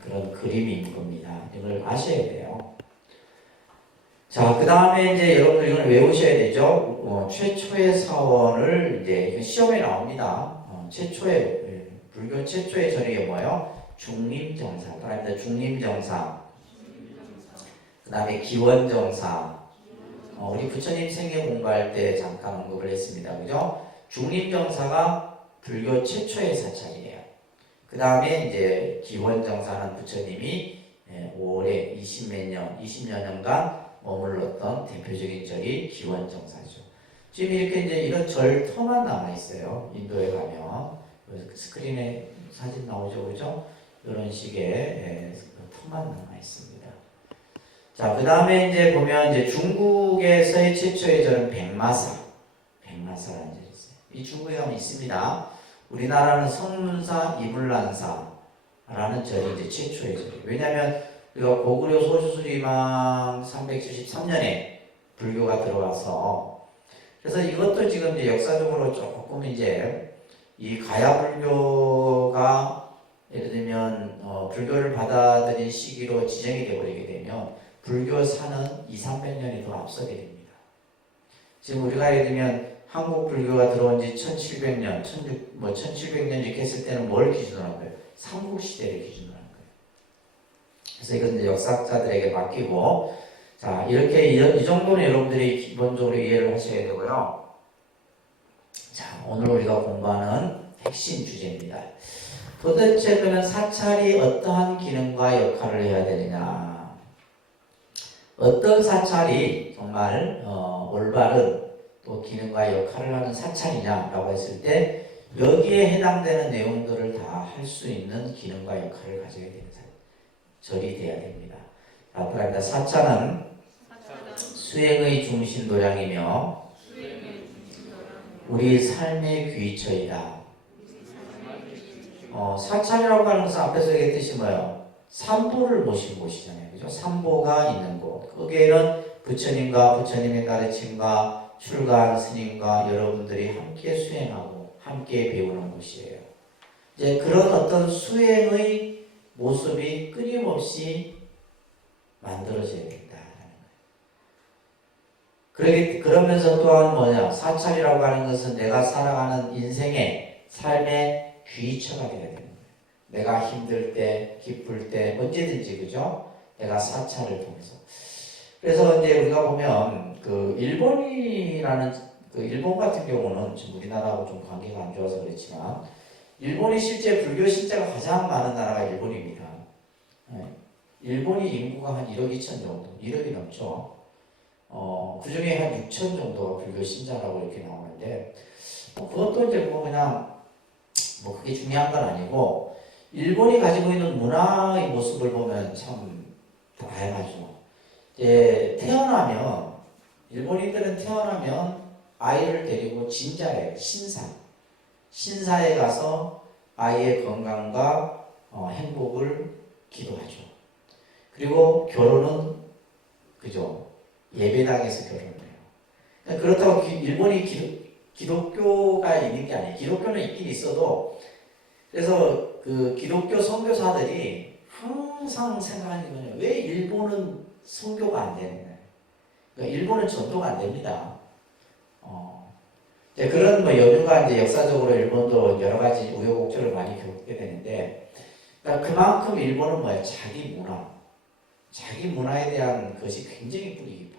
그런 그림인 겁니다. 이걸 아셔야 돼요. 자, 그 다음에 이제 여러분들 이걸 외우셔야 되죠. 최초의 사원을 이제 시험에 나옵니다. 불교 최초의 절이 뭐예요? 중림정사. 그다음에 중림정사. 그 다음에 기원정사. 우리 부처님 생애 공부할 때 잠깐 언급을 했습니다. 그죠? 중림정사가 불교 최초의 사찰이에요. 그 다음에 이제 기원정사는 부처님이 오래 20여 년간 머물렀던 대표적인 절이 기원정사죠. 지금 이렇게 이제 이런 절터만 남아있어요. 인도에 가면. 스크린에 사진 나오죠. 그죠? 이런 식의 터만 남아있습니다. 자, 그 다음에 이제 보면 이제 중국에서의 최초의 절은 백마사라는 절이 있어요. 이 중국에 가면 있습니다. 우리나라는 성문사, 이불란사라는 절이 이제 최초의 절이에요. 왜냐하면 우리가 고구려 소주수리망 373년에 불교가 들어와서 그래서 이것도 지금 이제 역사적으로 조금 이제 이 가야불교가 예를 들면 불교를 받아들인 시기로 지정이 되어버리게 되면 불교사는 200~300년이 더 앞서게 됩니다. 지금 우리가 예를 들면 한국 불교가 들어온 지 1700년, 1700년 이렇게 했을 때는 뭘 기준으로 한 거예요? 삼국시대를 기준으로 한 거예요. 그래서 이건 이제 역사학자들에게 맡기고, 자, 이렇게 이 정도는 여러분들이 기본적으로 이해를 하셔야 되고요. 자, 오늘 우리가 공부하는 핵심 주제입니다. 도대체 그러면 사찰이 어떠한 기능과 역할을 해야 되느냐? 어떤 사찰이 정말 올바른 또 기능과 역할을 하는 사찰이냐라고 했을 때 여기에 해당되는 내용들을 다 할 수 있는 기능과 역할을 가져야 되는 절이 돼야 됩니다. 그러니까 사찰은 수행의 중심 도량이며 우리 삶의 귀처이다. 사찰이라고 하는 것은 앞에서 얘기했듯이 뭐예요? 삼보를 모신 곳이잖아요. 그죠? 삼보가 있는 곳. 거기에는 부처님과 부처님의 가르침과 출가한 스님과 여러분들이 함께 수행하고 함께 배우는 곳이에요. 이제 그런 어떤 수행의 모습이 끊임없이 만들어져야 된다는 거예요. 그러면서 또한 뭐냐? 사찰이라고 하는 것은 내가 살아가는 인생의 삶의 귀처가 되어야 됩니다. 내가 힘들 때, 기쁠 때, 언제든지, 그죠? 내가 사찰을 통해서. 그래서 이제 우리가 보면, 일본이라는, 일본 같은 경우는 지금 우리나라하고 좀 관계가 안 좋아서 그렇지만, 일본이 실제 불교 신자가 가장 많은 나라가 일본입니다. 일본이 인구가 한 1억 2천 정도, 1억이 넘죠. 그 중에 한 6천 정도가 불교 신자라고 이렇게 나오는데, 그것도 이제 그냥, 그게 중요한 건 아니고, 일본이 가지고 있는 문화의 모습을 보면 참 다양하죠. 태어나면, 일본인들은 태어나면 아이를 데리고 진자에, 신사에 가서 아이의 건강과 행복을 기도하죠. 그리고 결혼은, 그죠? 예배당에서 결혼을 해요. 그렇다고 일본이 기독교가 있는 게 아니에요. 기독교는 있긴 있어도, 그래서 기독교 선교사들이 항상 생각하는 거는 왜 일본은 선교가 안 되느냐. 그러니까 일본은 전도가 안 됩니다. 그런 연유가 이제 역사적으로 일본도 여러 가지 우여곡절을 많이 겪게 되는데, 그러니까 그만큼 일본은 뭐야? 자기 문화에 대한 것이 굉장히 뿌리 깊어요.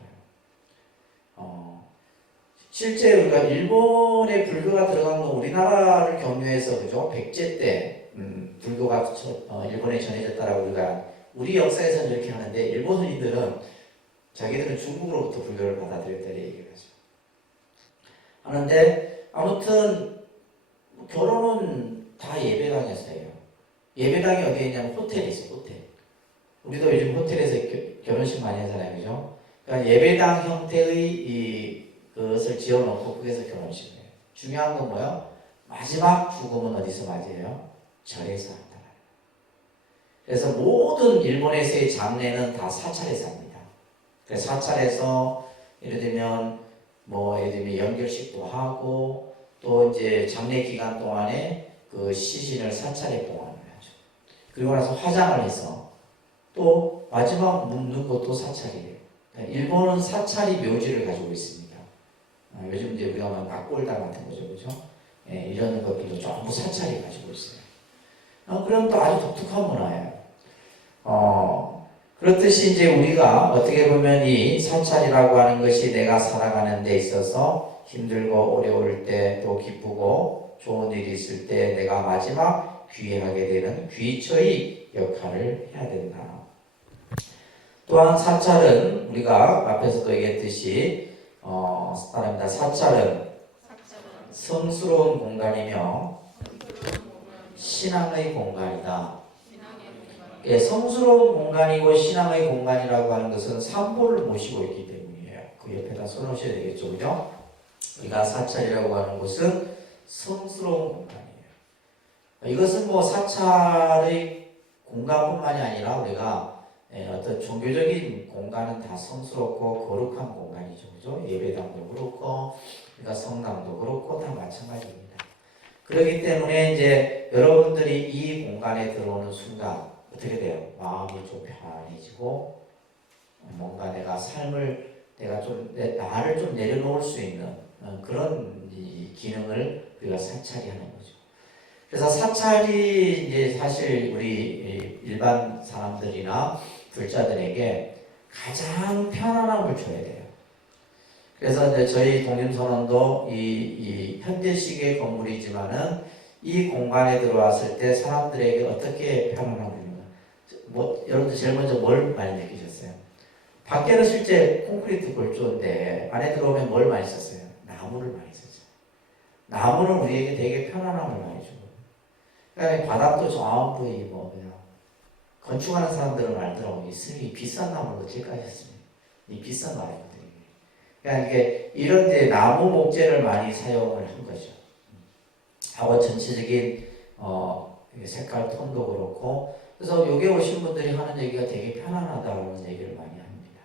실제 우리가 일본의 불교가 들어간 건 우리나라를 경유해서, 그죠? 백제 때 불교가 일본에 전해졌다라고 우리 역사에서는 이렇게 하는데, 일본인들은 자기들은 중국으로부터 불교를 받아들였다는 얘기를 하죠. 하는데 아무튼 결혼은 다 예배당에서 해요. 예배당이 어디에 있냐면 호텔에 있어요. 호텔. 우리도 요즘 호텔에서 결혼식 많이 하잖아요. 그죠? 그러니까 예배당 형태의 그것을 지어놓고 거기서 결혼식을 해요. 중요한 건 뭐예요? 마지막 죽음은 어디서 맞이해요? 절에서 한다. 그래서 모든 일본에서의 장례는 다 사찰에서 합니다. 그래서 사찰에서 예를 들면 연결식도 하고, 또 이제 장례 기간 동안에 그 시신을 사찰에 봉안을 하죠. 그리고 나서 화장을 해서 또 마지막 묻는 것도 사찰이에요. 일본은 사찰이 묘지를 가지고 있습니다. 요즘 이제 우리가 낙골당 같은 거죠, 그죠? 이런 것들도 전부 사찰이 가지고 있어요. 그런 또 아주 독특한 문화예요. 그렇듯이 이제 우리가 어떻게 보면 이 사찰이라고 하는 것이 내가 살아가는 데 있어서 힘들고 어려울 때, 또 기쁘고 좋은 일이 있을 때 내가 마지막 귀하게 되는 귀처의 역할을 해야 된다. 또한 사찰은 우리가 앞에서도 얘기했듯이 사찰은 성스러운 공간이며 신앙의 공간이다. 성스러운 공간이고 신앙의 공간이라고 하는 것은 삼보를 모시고 있기 때문이에요. 그 옆에다 써놓으셔야 되겠죠, 그죠? 우리가 사찰이라고 하는 곳은 성스러운 공간이에요. 이것은 사찰의 공간뿐만이 아니라 우리가 어떤 종교적인 공간은 다 성스럽고 거룩한 공간이죠, 그죠? 예배당도 그렇고, 그러니까 성당도 그렇고 다 마찬가지입니다. 그렇기 때문에 이제 여러분들이 이 공간에 들어오는 순간 어떻게 돼요? 마음이 좀 편안해지고, 뭔가 내가 삶을, 나를 좀 내려놓을 수 있는 그런 기능을 우리가 사찰이 하는 거죠. 그래서 사찰이 이제 사실 우리 일반 사람들이나 불자들에게 가장 편안함을 줘야 돼요. 그래서 이제 저희 독립선원도 이 현대식의 건물이지만은 이 공간에 들어왔을 때 사람들에게 어떻게 편안함을 주는가? 여러분들 제일 먼저 뭘 많이 느끼셨어요? 밖에는 실제 콘크리트 골조인데 안에 들어오면 뭘 많이 썼어요? 나무를 많이 썼죠. 나무는 우리에게 되게 편안함을 많이 주고, 그다음에 바닥도 전부 그냥 건축하는 사람들은 알더라고. 이 비싼 나무로 칠까지 했습니다. 이 비싼 거 아니거든요. 그러니까 이게 이런 데 나무 목재를 많이 사용을 한 거죠. 하고 전체적인 색깔 톤도 그렇고 그래서 여기 오신 분들이 하는 얘기가 되게 편안하다는 얘기를 많이 합니다.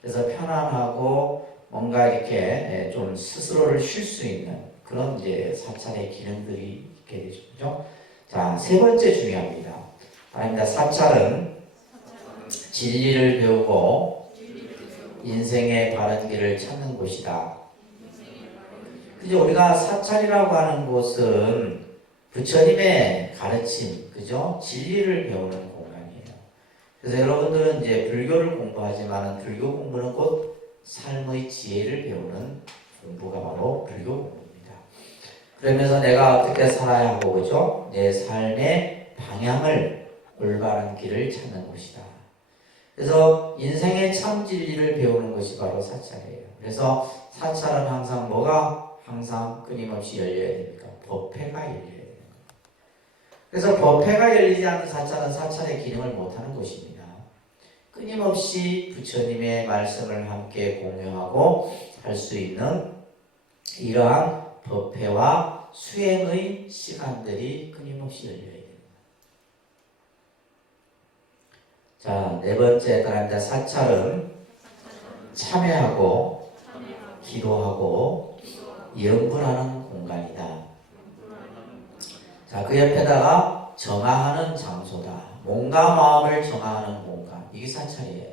그래서 편안하고 뭔가 이렇게 좀 스스로를 쉴 수 있는 그런 이제 사찰의 기능들이 있게 되죠. 그죠? 자, 세 번째 중요합니다. 아닙니다. 사찰은 진리를 배우고 인생의 바른 길을 찾는 곳이다. 그죠? 우리가 사찰이라고 하는 곳은 부처님의 가르침, 그죠? 진리를 배우는 공간이에요. 그래서 여러분들은 이제 불교를 공부하지만 불교 공부는 곧 삶의 지혜를 배우는 공부가 바로 불교 공부입니다. 그러면서 내가 어떻게 살아야 하고, 그죠? 내 삶의 방향을 올바른 길을 찾는 곳이다. 그래서 인생의 참 진리를 배우는 것이 바로 사찰이에요. 그래서 사찰은 항상 뭐가 항상 끊임없이 열려야 됩니까? 법회가 열려야 됩니다. 그래서 법회가 열리지 않는 사찰은 사찰의 기능을 못하는 것입니다. 끊임없이 부처님의 말씀을 함께 공유하고 할 수 있는 이러한 법회와 수행의 시간들이 끊임없이 열려야 됩니다. 자, 네 번째 따라합니다. 사찰은 참회하고 기도하고 염불하는 공간이다. 자, 그 옆에다가 정화하는 장소다. 몸과 마음을 정화하는 공간. 이게 사찰이에요.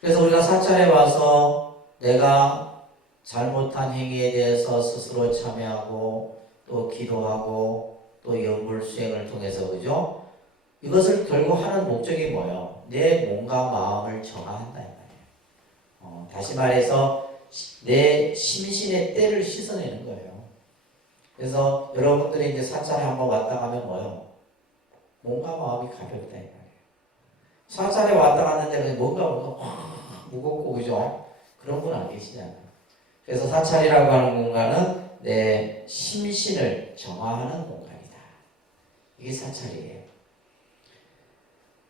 그래서 우리가 사찰에 와서 내가 잘못한 행위에 대해서 스스로 참회하고 또 기도하고 또 염불 수행을 통해서 그죠? 이것을 결국 하는 목적이 뭐예요? 내 몸과 마음을 정화한다 이 말이에요. 다시 말해서 내 심신의 때를 씻어내는 거예요. 그래서 여러분들이 이제 사찰에 한번 왔다 가면 뭐예요? 몸과 마음이 가볍다 이 말이에요. 사찰에 왔다 갔는데 뭔가 무겁고 그죠? 그런 분 안 계시잖아요. 그래서 사찰이라고 하는 공간은 내 심신을 정화하는 공간이다. 이게 사찰이에요.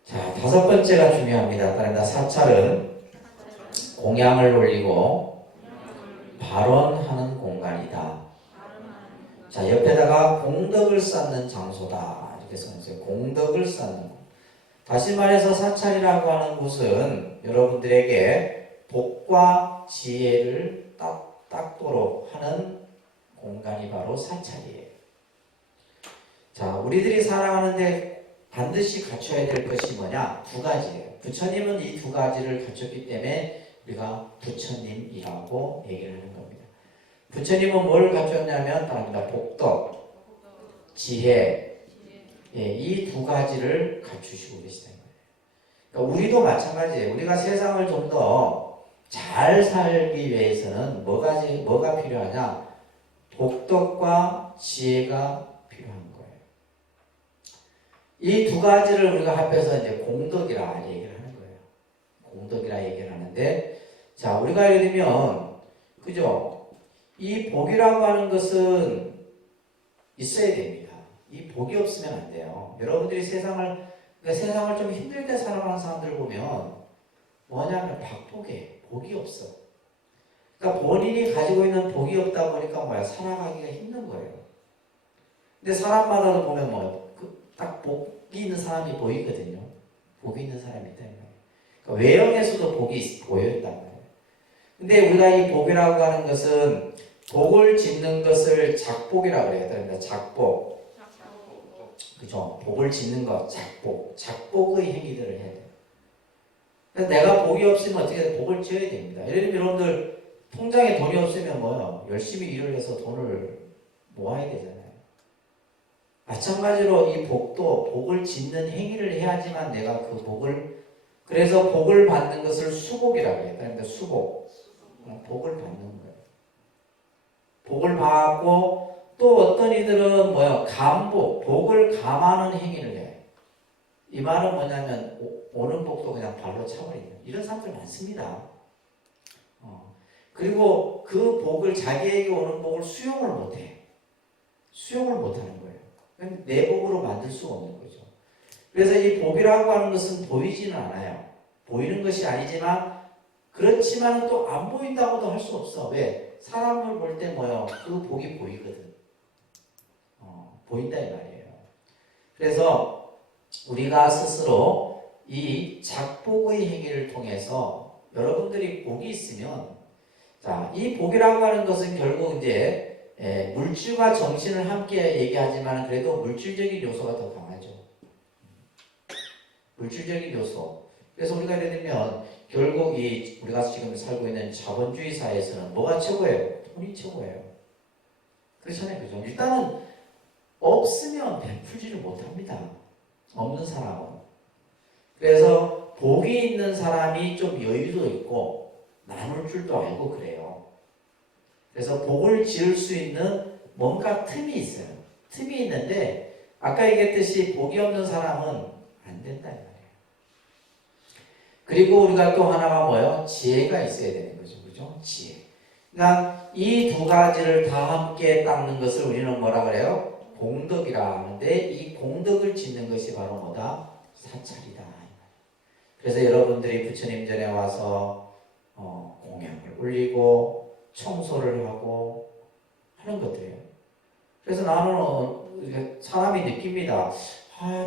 자, 다섯 번째가 중요합니다. 그러니까 사찰은 공양을 올리고 발언하는 공간이다. 자, 옆에다가 공덕을 쌓는 장소다. 이렇게 써있어요. 공덕을 쌓는 곳. 다시 말해서 사찰이라고 하는 곳은 여러분들에게 복과 지혜를 닦도록 하는 공간이 바로 사찰이에요. 자, 우리들이 살아가는데 반드시 갖춰야 될 것이 뭐냐? 두 가지예요. 부처님은 이 두 가지를 갖췄기 때문에 우리가 부처님이라고 얘기를 하는 겁니다. 부처님은 뭘 갖췄냐면 따릅니다. 복덕, 지혜, 이 두 가지를 갖추시고 계시다. 그러니까 우리도 마찬가지예요. 우리가 세상을 좀 더 잘 살기 위해서는 뭐가 필요하냐? 복덕과 지혜가 필요한 거예요. 이 두 가지를 우리가 합해서 이제 공덕이라 얘기를 하는 거예요. 공덕이라 얘기를 하는데, 자, 우리가 예를 들면, 그죠? 이 복이라고 하는 것은 있어야 됩니다. 이 복이 없으면 안 돼요. 여러분들이 세상을 좀 힘들게 살아가는 사람들 보면 뭐냐면 박복에 복이 없어. 그러니까 본인이 가지고 있는 복이 없다 보니까 뭐야? 살아가기가 힘든 거예요. 근데 사람마다도 보면 뭐 딱 복이 있는 사람이 보이거든요. 복이 있는 사람이 있다. 그러니까 외형에서도 복이 보여있단 말이에요. 근데 우리가 이 복이라고 하는 것은 복을 짓는 것을 작복이라고 해야 됩니다. 작복. 그죠? 복을 짓는 것, 작복. 작복의 행위들을 해야 돼요. 내가 복이 없으면 어떻게 복을 지어야 됩니다. 예를 들면 여러분들 통장에 돈이 없으면 뭐요? 열심히 일을 해서 돈을 모아야 되잖아요. 마찬가지로 이 복도 복을 짓는 행위를 해야지만 내가 그 복을, 그래서 복을 받는 것을 수복이라고 해요. 그러니까 수복. 복을 받는 거예요. 복을 받고 또 어떤 이들은 뭐야? 감복, 복을 감하는 행위를 해요. 이 말은 뭐냐면 오는 복도 그냥 발로 차버리는 이런 사람들 많습니다. 그리고 그 복을 자기에게 오는 복을 수용을 못해. 수용을 못하는 거예요. 내 복으로 만들 수가 없는 거죠. 그래서 이 복이라고 하는 것은 보이지는 않아요. 보이는 것이 아니지만 그렇지만 또 안 보인다고도 할 수 없어. 왜? 사람을 볼 때 뭐요? 그 복이 보이거든. 보인다 이 말이에요. 그래서 우리가 스스로 이 작복의 행위를 통해서 여러분들이 복이 있으면, 자, 이 복이라고 하는 것은 결국 이제 물질과 정신을 함께 얘기하지만 그래도 물질적인 요소가 더 강하죠. 물질적인 요소. 그래서 우리가 예를 들면 결국 이 우리가 지금 살고 있는 자본주의 사회에서는 뭐가 최고예요? 돈이 최고예요. 그렇잖아요. 그죠? 일단은 없으면 베풀지를 못합니다. 없는 사람은. 그래서 복이 있는 사람이 좀 여유도 있고 나눌 줄도 알고 그래요. 그래서 복을 지을 수 있는 뭔가 틈이 있어요. 틈이 있는데 아까 얘기했듯이 복이 없는 사람은 안 된다 이 말이에요. 그리고 우리가 또 하나가 뭐예요? 지혜가 있어야 되는 거죠. 그죠? 지혜. 그러니까 이 두 가지를 다 함께 닦는 것을 우리는 뭐라 그래요? 공덕이라 하는데 이 공덕을 짓는 것이 바로 뭐다? 사찰이다. 그래서 여러분들이 부처님 전에 와서 공양을 올리고 청소를 하고 하는 것들이에요. 그래서 나는 사람이 느낍니다.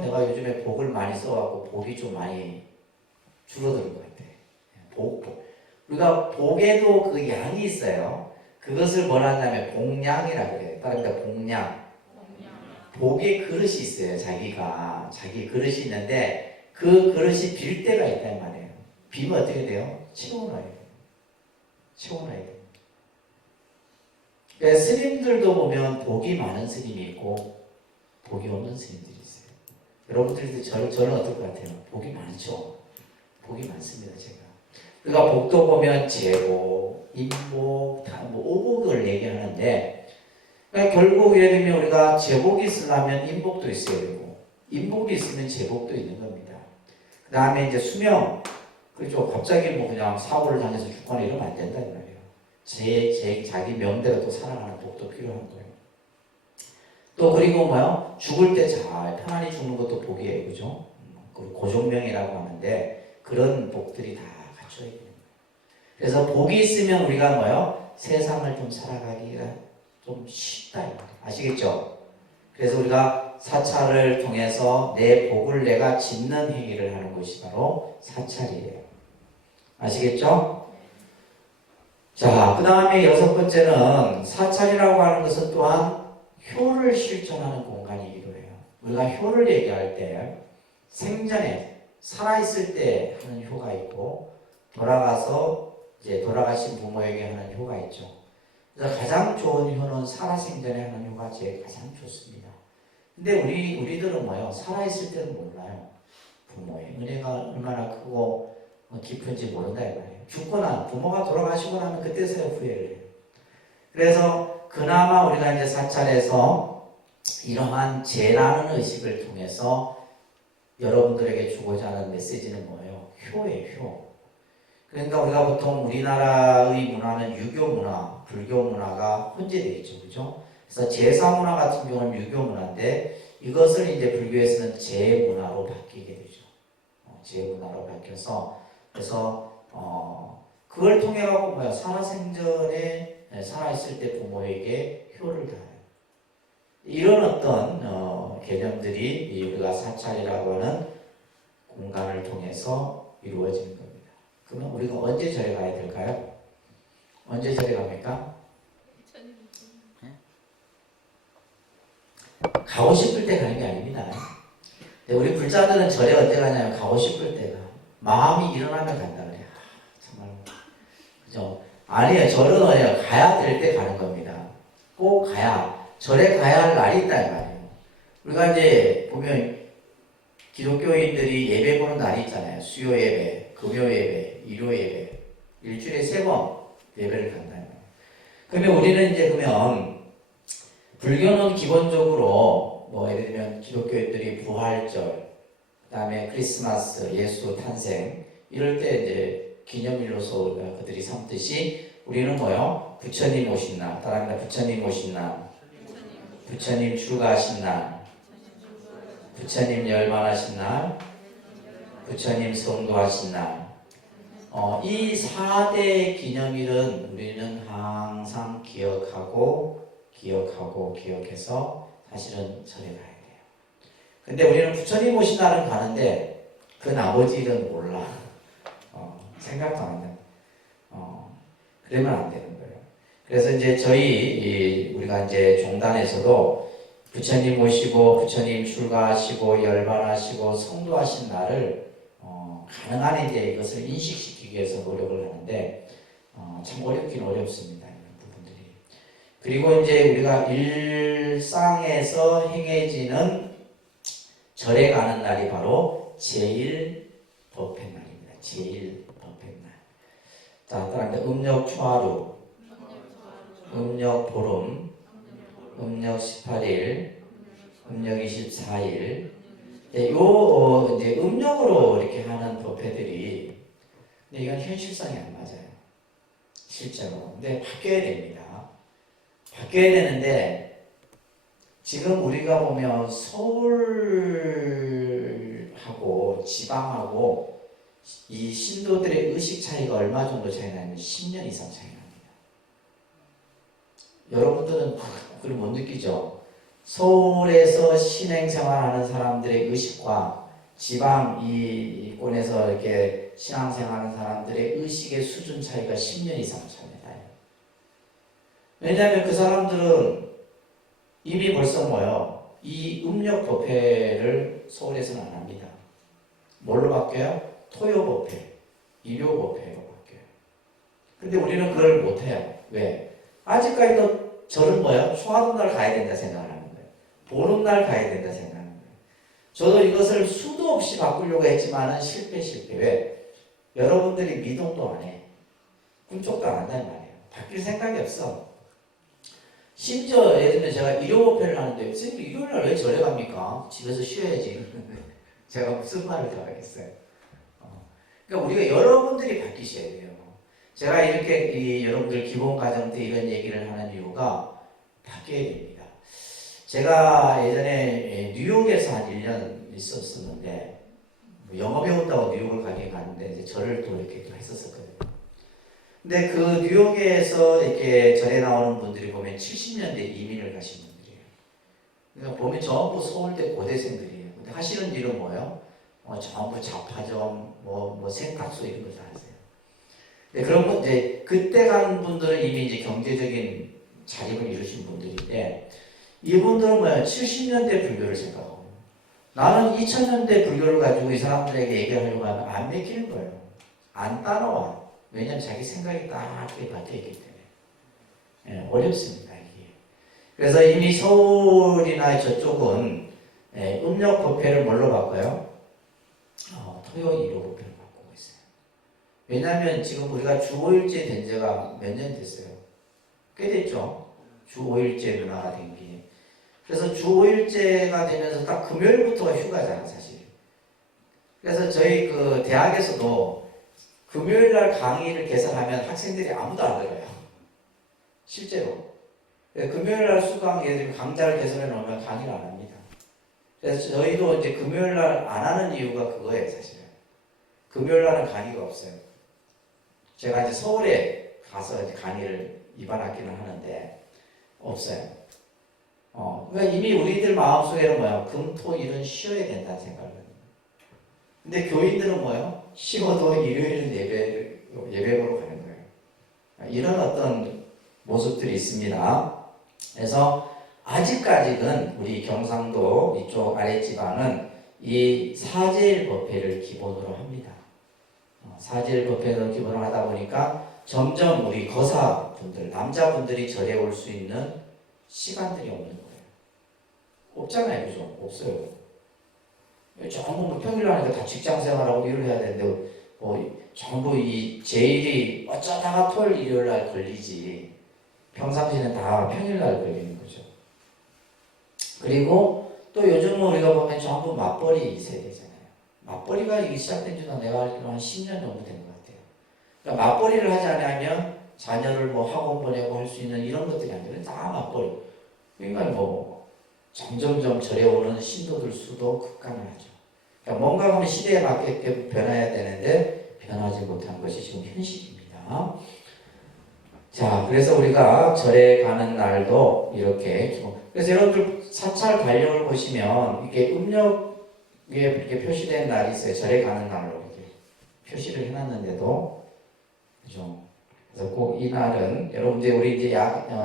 내가 요즘에 복을 많이 써갖고 복이 좀 많이 줄어드는 것 같아. 우리가 복에도 그 양이 있어요. 그것을 뭐라 한다면 복량이라 그래요. 다른 데 복량. 복의 그릇이 있어요. 자기 그릇이 있는데 그 그릇이 빌 때가 있단 말이에요. 비면 어떻게 돼요? 채워놔야 돼요. 채워놔야 돼요. 그러니까 스님들도 보면 복이 많은 스님이 있고 복이 없는 스님들이 있어요. 여러분들도 저는 어떨 것 같아요? 복이 많죠. 복이 많습니다. 제가. 그러니까 복도 보면 제복, 인복, 오복을 얘기하는데 그러니까 결국 예를 들면 우리가 제복이 있으려면 인복도 있어야 되고 인복이 있으면 제복도 있는 겁니다. 그 다음에 이제 수명, 그렇죠. 갑자기 뭐 그냥 사고를 당해서 죽거나 이러면 안 된다 이 말이에요. 자기 명대로 또 살아가는 복도 필요한 거예요. 또 그리고 뭐요? 죽을 때 잘 편안히 죽는 것도 복이에요. 그죠? 그리고 고종명이라고 하는데 그런 복들이 다 갖춰야 돼요. 그래서 복이 있으면 우리가 뭐요? 세상을 좀 살아가기가 좀 쉽다. 아시겠죠? 그래서 우리가 사찰을 통해서 내 복을 내가 짓는 행위를 하는 것이 바로 사찰이에요. 아시겠죠? 자, 그 다음에 여섯 번째는 사찰이라고 하는 것은 또한 효를 실천하는 공간이기도 해요. 우리가 효를 얘기할 때 생전에 살아있을 때 하는 효가 있고 돌아가서 이제 돌아가신 부모에게 하는 효가 있죠. 그래서 가장 좋은 효는 살아생전에 하는 효가 제일 가장 좋습니다. 근데 우리들은 뭐요? 살아있을 때는 몰라요. 부모의 은혜가 얼마나 크고 깊은지 모른다 이 말이에요. 죽거나 부모가 돌아가시고 나면 그때서야 후회를 해요. 그래서 그나마 우리가 이제 사찰에서 이러한 죄라는 의식을 통해서 여러분들에게 주고자 하는 메시지는 뭐예요? 효예요. 효. 그러니까 우리가 보통 우리나라의 문화는 유교 문화, 불교 문화가 혼재되어 있죠. 그죠? 그래서 제사 문화 같은 경우는 유교 문화인데 이것을 이제 불교에서는 제문화로 바뀌게 되죠. 제문화로 바뀌어서 그래서 그걸 통해 갖고 뭐야? 살아생전에 살아있을 때 부모에게 효를 다해요. 이런 어떤 개념들이 우리가 사찰이라고 하는 공간을 통해서 이루어지는 겁니다. 그러면 우리가 언제 절에 가야 될까요? 언제 절에 갑니까? 가고 싶을 때 가는 게 아닙니다. 우리 불자들은 절에 언제 가냐면 가고 싶을 때가 마음이 일어나면 간다 그래요. 정말 그죠? 아니에요. 절은 어디요? 가야 될 때 가는 겁니다. 꼭 가야 절에 가야 할 날이 있다 이 말이에요. 우리가 이제 보면 기독교인들이 예배 보는 날이 있잖아요. 수요 예배, 금요 예배, 일요 예배, 일주일에 3번 예배를 간다는 거예요. 그러면 우리는 이제 그러면 불교는 기본적으로 뭐 예를 들면 기독교인들이 부활절, 그다음에 크리스마스, 예수 탄생 이럴 때 이제 기념일로서 그들이 삼듯이 우리는 뭐요? 부처님 오신 날, 따라합니다. 부처님 오신 날, 부처님 출가하신 날, 부처님 열반하신 날, 부처님 성도하신 날, 이 4대 기념일은 우리는 항상 기억해서 사실은 절에 가야 돼요. 근데 우리는 부처님 오신 날은 가는데 그 나머지 일은 몰라. 생각도 안 해. 그러면 안 되는 거예요. 그래서 이제 우리가 이제 종단에서도 부처님 오시고 부처님 출가하시고 열반하시고 성도하신 날을 가능한 이제 이것을 인식시키기 위해서 노력을 하는데 참 어렵긴 어렵습니다. 이런 부분들이. 그리고 이제 우리가 일상에서 행해지는 절에 가는 날이 바로 제일 법회 날입니다. 제일 법회 날. 자, 따라합니다. 음력 초하루, 음력 보름, 음력 18일, 음력 24일. 이제 음력으로 이렇게 하는 법회들이, 근데 이건 현실성이 안 맞아요. 실제로. 근데 바뀌어야 됩니다. 바뀌어야 되는데, 지금 우리가 보면 서울하고 지방하고 이 신도들의 의식 차이가 얼마 정도 차이 나냐면 10년 이상 차이 납니다. 여러분들은 그걸 못 느끼죠? 서울에서 신행생활하는 사람들의 의식과 지방 이권에서 이렇게 신앙생활하는 사람들의 의식의 수준 차이가 10년 이상 차이나요. 왜냐하면 그 사람들은 이미 벌써 이 음력 법회를 서울에서는 안 합니다. 뭘로 바뀌어요? 토요 법회, 일요 법회로 바뀌어요. 근데 우리는 그걸 못해요. 왜? 아직까지도 저는 초하루날 가야 된다 생각을 하는 거예요. 보름날 가야 된다 생각하는 거예요. 저도 이것을 수도 없이 바꾸려고 했지만은 실패. 왜? 여러분들이 미동도 안 해. 꿈쩍도 안 한단 말이에요. 바뀔 생각이 없어. 심지어 예를 들면 제가 일요법회를 하는데 선생님 일요일날 왜 절에 갑니까? 집에서 쉬어야지. 제가 무슨 말을 더 하겠어요. 그러니까 우리가 여러분들이 바뀌셔야 돼요. 제가 이렇게 여러분들 기본 과정 때 이런 얘기를 하는 이유가 바뀌어야 됩니다. 제가 예전에 뉴욕에서 한 1년 있었었는데 영어 배운다고 뉴욕을 가긴 갔는데 이제 절을 또 이렇게 또 했었었거든요. 근데 그 뉴욕에서 이렇게 절에 나오는 분들이 보면 70년대 이민을 가신 분들이에요. 그러니까 보면 전부 서울대 고대생들이에요. 근데 하시는 일은 뭐예요? 전부 잡화점, 생각소 이런 걸 다 하세요. 네, 그런 이제 그때 간 분들은 이미 이제 경제적인 자립을 이루신 분들인데 이분들은 70년대 불교를 생각하고 나는 2000년대 불교를 가지고 이 사람들에게 얘기하려고 하면 안 맥히는 거예요. 안 따라와. 왜냐하면 자기 생각이 딱 박혀있기 때문에 어렵습니다. 이게. 그래서 이미 서울이나 저쪽은 음력 법회를 뭘로 바꿔요? 토요 일요 법회를 바꾸고 있어요. 왜냐하면 지금 우리가 주 5일제 된 지가 몇 년 됐어요? 꽤 됐죠? 주 5일제 문화가 된 게. 그래서 주 5일제가 되면서 딱 금요일부터가 휴가잖아, 사실. 그래서 저희 그 대학에서도 금요일날 강의를 개설하면 학생들이 아무도 안 들어요. 실제로. 금요일날 수강, 예를 들면 강좌를 개설해 놓으면 강의를 안 합니다. 그래서 저희도 이제 금요일날 안 하는 이유가 그거예요, 사실은. 금요일날은 강의가 없어요. 제가 이제 서울에 가서 이제 강의를 이번 학기는 하는데, 없어요. 그러니까 이미 우리들 마음속에는 금, 토, 일은 쉬어야 된다는 생각을 합니다. 근데 교인들은 쉬어도 일요일은 예배로 가는 거예요. 이런 어떤 모습들이 있습니다. 그래서 아직까지는 우리 경상도 이쪽 아랫지방은 이 사제일 법회를 기본으로 합니다. 사제일 법회를 기본으로 하다 보니까 점점 우리 거사분들, 남자분들이 절에 올 수 있는 시간들이 없는 거예요. 없잖아요, 그죠? 없어요. 전부 평일날 하니까 다 직장 생활하고 일을 해야 되는데 전부 이 제일이 어쩌다가 토요일 일요일날 걸리지 평상시는 다 평일날 걸리는 거죠. 그리고 또 요즘 우리가 보면 전부 맞벌이 세대잖아요. 맞벌이가 시작된 지는 내가 알기로 한 10년 정도 된 것 같아요. 그러니까 맞벌이를 하지 않으면 자녀를 학원 보내고 할 수 있는 이런 것들이 아니라 다 맞벌이. 그러니까 점점점 절에 오는 신도들 수도 급감을 하죠. 그러니까 뭔가 하면 시대에 맞게 변해야 되는데 변하지 못한 것이 지금 현실입니다. 자, 그래서 우리가 절에 가는 날도 이렇게, 그래서 여러분들 사찰 달력을 보시면 이렇게 음력에 이렇게 표시된 날이 있어요. 절에 가는 날로 이렇게 표시를 해놨는데도, 그죠? 그래서 꼭 이 날은 여러분들 우리 이제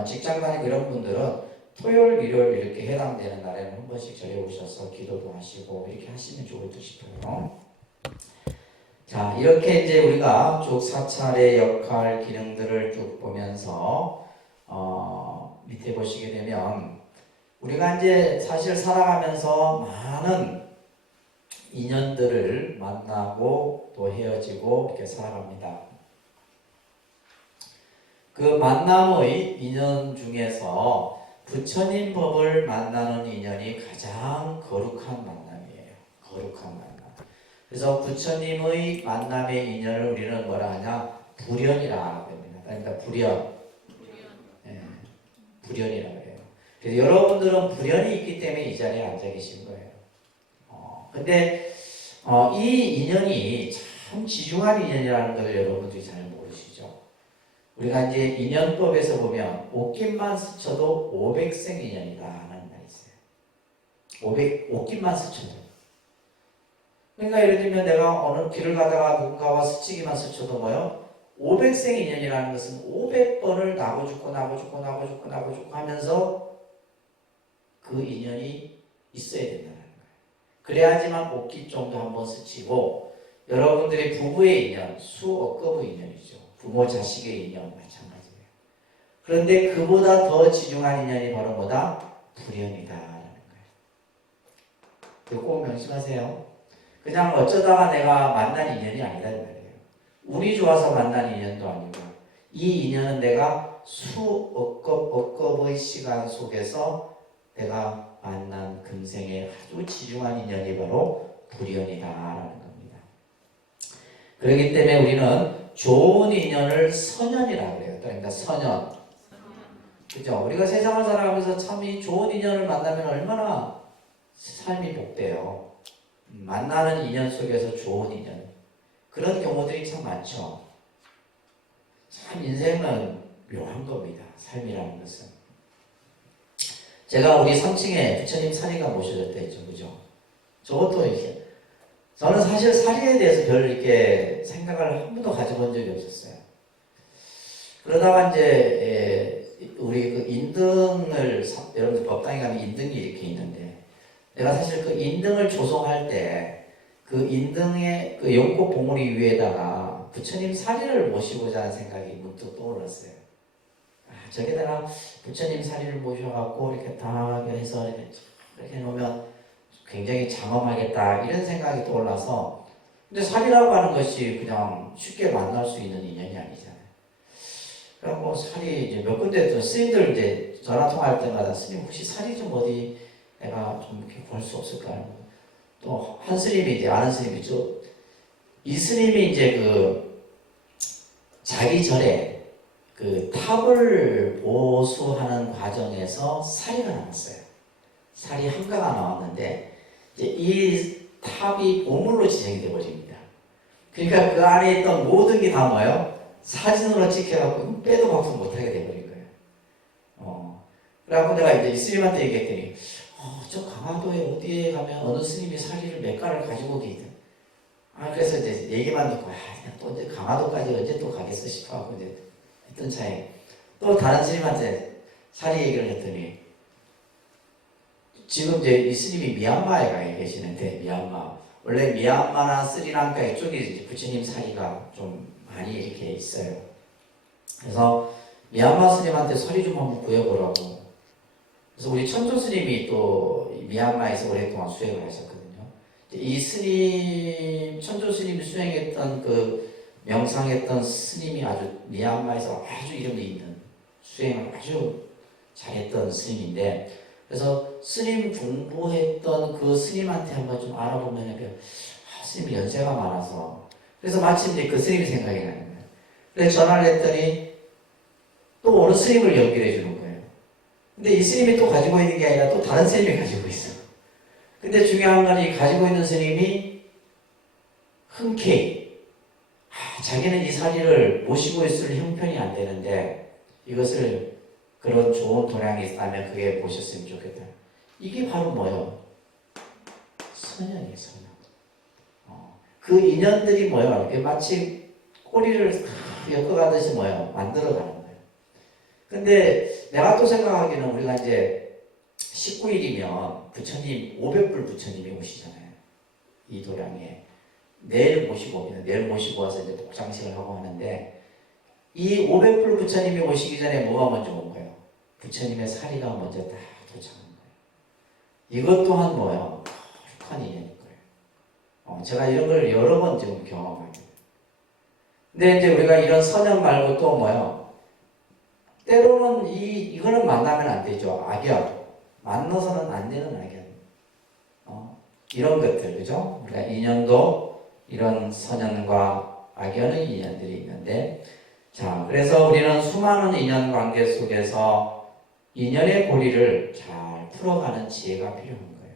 직장 다니고 이런 분들은 토요일, 일요일 이렇게 해당되는 날에는 한 번씩 절에 오셔서 기도도 하시고 이렇게 하시면 좋을 듯 싶어요. 자, 이렇게 이제 우리가 쭉 사찰의 역할, 기능들을 쭉 보면서 밑에 보시게 되면 우리가 이제 사실 살아가면서 많은 인연들을 만나고 또 헤어지고 이렇게 살아갑니다. 그 만남의 인연 중에서 부처님 법을 만나는 인연이 가장 거룩한 만남이에요. 거룩한 만남. 그래서 부처님의 만남의 인연을 우리는 뭐라 하냐? 불연이라 합니다. 그러니까 불연. 예, 불연이라고 해요. 그래서 여러분들은 불연이 있기 때문에 이 자리에 앉아 계신 거예요. 근데 이 인연이 참 지중한 인연이라는 걸 여러분들이 잘 모르시죠. 우리가 이제 인연법에서 보면 옷깃만 스쳐도 500생 인연이다 하는 말이 있어요. 옷깃만 스쳐도. 그러니까 예를 들면 내가 어느 길을 가다가 누군가와 스치기만 스쳐도 뭐요? 500생 인연이라는 것은 500번을 나고 죽고 하면서 그 인연이 있어야 된다는 거예요. 그래야지만 옷깃 정도 한번 스치고 여러분들의 부부의 인연, 수억 급의 인연이죠. 부모 자식의 인연 마찬가지예요. 그런데 그보다 더 지중한 인연이 바로 뭐다? 불연이다라는 거예요. 그거 꼭 명심하세요. 그냥 어쩌다가 내가 만난 인연이 아니다 이 말이에요. 운이 좋아서 만난 인연도 아니고 이 인연은 내가 수억급의 시간 속에서 내가 만난 금생의 아주 지중한 인연이 바로 불연이다라는 겁니다. 그렇기 때문에 우리는 좋은 인연을 선연이라고 해요. 그러니까 선연. 그죠? 우리가 세상을 살아가면서 참 이 좋은 인연을 만나면 얼마나 삶이 복돼요. 만나는 인연 속에서 좋은 인연. 그런 경우들이 참 많죠. 참 인생은 묘한 겁니다. 삶이라는 것은. 제가 우리 3층에 부처님 사리가 모셔졌다 했죠. 그죠? 저것도 이렇게. 저는 사실 사리에 대해서 별 이렇게 생각을 한 번도 가져본 적이 없었어요. 그러다가 이제 우리 그 인등을 여러분들 법당에 가면 인등이 이렇게 있는데 내가 사실 그 인등을 조성할 때 그 인등의 그 연꽃 봉우리 위에다가 부처님 사리를 모시고자 하는 생각이 문득 떠올랐어요. 저기다가 부처님 사리를 모셔갖고 이렇게 다 해서 이렇게 놓으면 굉장히 장엄하겠다 이런 생각이 떠올라서 근데 사리라고 하는 것이 그냥 쉽게 만날 수 있는 인연이 아니잖아요. 그래갖고 사리 이제 몇 군데 또 스님들 이제 전화 통화할 때마다 스님 혹시 사리 좀 어디 내가 좀 이렇게 구할 수 없을까요? 또 한 스님이 이제 아는 스님이죠. 이 스님이 이제 그 자기 절에 그 탑을 보수하는 과정에서 사리가 나왔어요. 사리 한가가 나왔는데 이제 이 탑이 보물로 지정이 되어버립니다. 그러니까 그 안에 있던 모든 게 다 뭐예요? 사진으로 찍혀갖고 빼도 박도 못하게 돼버린 거예요. 그래갖고 내가 이제 이 스님한테 얘기했더니 저 강화도에 어디에 가면 어느 스님이 사리를 몇 가를 가지고 계시든 그래서 이제 얘기만 듣고 또 이제 강화도까지 언제 또 가겠어 싶어갖고 이제 했던 차에 또 다른 스님한테 사리 얘기를 했더니 지금 이제 이 스님이 미얀마에 가 계시는데 미얀마 원래 미얀마나 스리랑카 이쪽에 이제 부처님 사리가 좀 많이 이렇게 있어요. 그래서 미얀마 스님한테 사리 좀 한번 구해보라고. 그래서 우리 천조 스님이 또 미얀마에서 오랫동안 수행을 하셨거든요. 이 스님 천조 스님이 수행했던 그 명상했던 스님이 아주 미얀마에서 아주 이름이 있는 수행을 아주 잘했던 스님인데 그래서 스님 공부했던 그 스님한테 한번 좀 알아보면 스님이 연세가 많아서 그래서 마침 이제 그 스님이 생각이 나는 거예요. 그래서 전화를 했더니 또 어느 스님을 연결해 주는 거예요. 근데 이 스님이 또 가지고 있는 게 아니라 또 다른 스님이 가지고 있어. 근데 중요한 건 이 가지고 있는 스님이 흔쾌히 자기는 이 사리를 모시고 있을 형편이 안 되는데 이것을 그런 좋은 도량이 있다면 그게 보셨으면 좋겠다. 이게 바로 뭐예요? 선연이에요, 선연. 그 인연들이 뭐예요? 마치 꼬리를 엮어가듯이 뭐예요? 만들어가는 거예요. 근데 내가 또 생각하기는 우리가 이제 19일이면 부처님, 500불 부처님이 오시잖아요. 이 도량에. 내일 모시고 와서 이제 복장식을 하고 하는데 이 500불 부처님이 오시기 전에 뭐가 먼저 온 거예요? 부처님의 사리가 먼저 다 도착한 거예요. 이것 또한 뭐예요? 거룩한 인연일 거예요. 제가 이런 걸 여러 번 지금 경험합니다. 근데 이제 우리가 이런 선연 말고 또 뭐예요? 때로는 이거는 만나면 안 되죠. 악연. 만나서는 안 되는 악연. 이런 것들, 그죠? 우리가 인연도 이런 선연과 악연의 인연들이 있는데, 자, 그래서 우리는 수많은 인연 관계 속에서 인연의 고리를 잘 풀어가는 지혜가 필요한 거예요.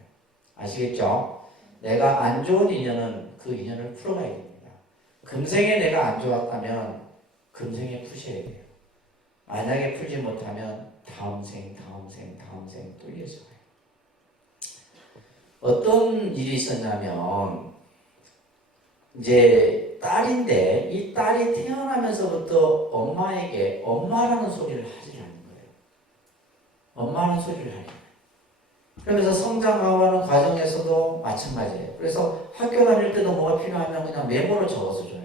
아시겠죠? 내가 안 좋은 인연은 그 인연을 풀어가야 됩니다. 금생에 내가 안 좋았다면 금생에 푸셔야 돼요. 만약에 풀지 못하면 다음 생 또 이어져요. 어떤 일이 있었냐면 이제 딸인데 이 딸이 태어나면서부터 엄마에게 엄마라는 소리를 하지 않는 거예요. 엄마라는 소리를 하는 거예요. 그러면서 성장하는 과정에서도 마찬가지예요. 그래서 학교 다닐 때도 뭐가 필요하면 그냥 메모를 적어서 줘요.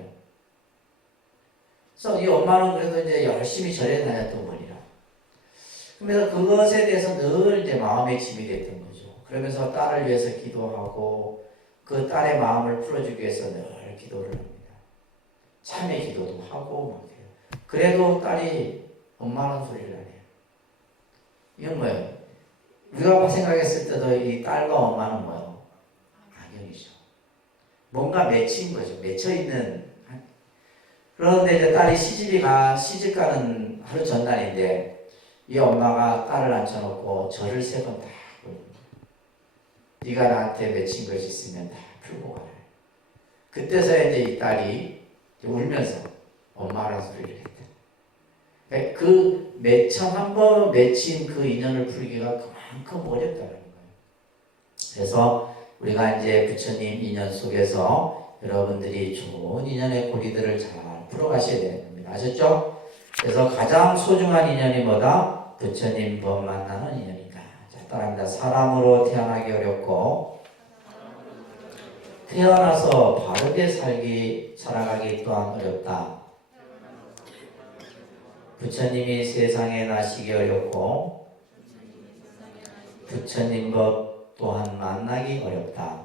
그래서 이 엄마는 그래도 이제 열심히 절에 다녔던 거리라. 그러면서 그것에 대해서 늘 이제 마음의 짐이 됐던 거죠. 그러면서 딸을 위해서 기도하고 그 딸의 마음을 풀어주기 위해서 늘 기도를 합니다. 참회 기도도 하고 막 해요. 그래도 딸이 엄마라는 소리를 안 해요. 이건 뭐예요? 우리가 생각했을 때도 이 딸과 엄마는 뭐예요? 악연이죠. 뭔가 맺힌 거죠. 맺혀있는. 그런데 이제 딸이 시집 가는 하루 전날인데 이 엄마가 딸을 앉혀놓고 절을 3번 다 부릅니다. 네가 나한테 맺힌 것이 있으면 다 풀고 가라. 그때서야 이제 이 딸이 울면서 엄마라는 소리를 했다. 그 한번 맺힌 그 인연을 풀기가 그만큼 어렵다는 거예요. 그래서 우리가 이제 부처님 인연 속에서 여러분들이 좋은 인연의 고리들을 잘 풀어가셔야 되는 겁니다. 아셨죠? 그래서 가장 소중한 인연이 뭐다? 부처님 법 만나는 인연이다. 자, 따라합니다. 사람으로 태어나기 어렵고 태어나서 바르게 살아가기 또한 어렵다. 부처님이 세상에 나시기 어렵고 부처님 법 또한 만나기 어렵다.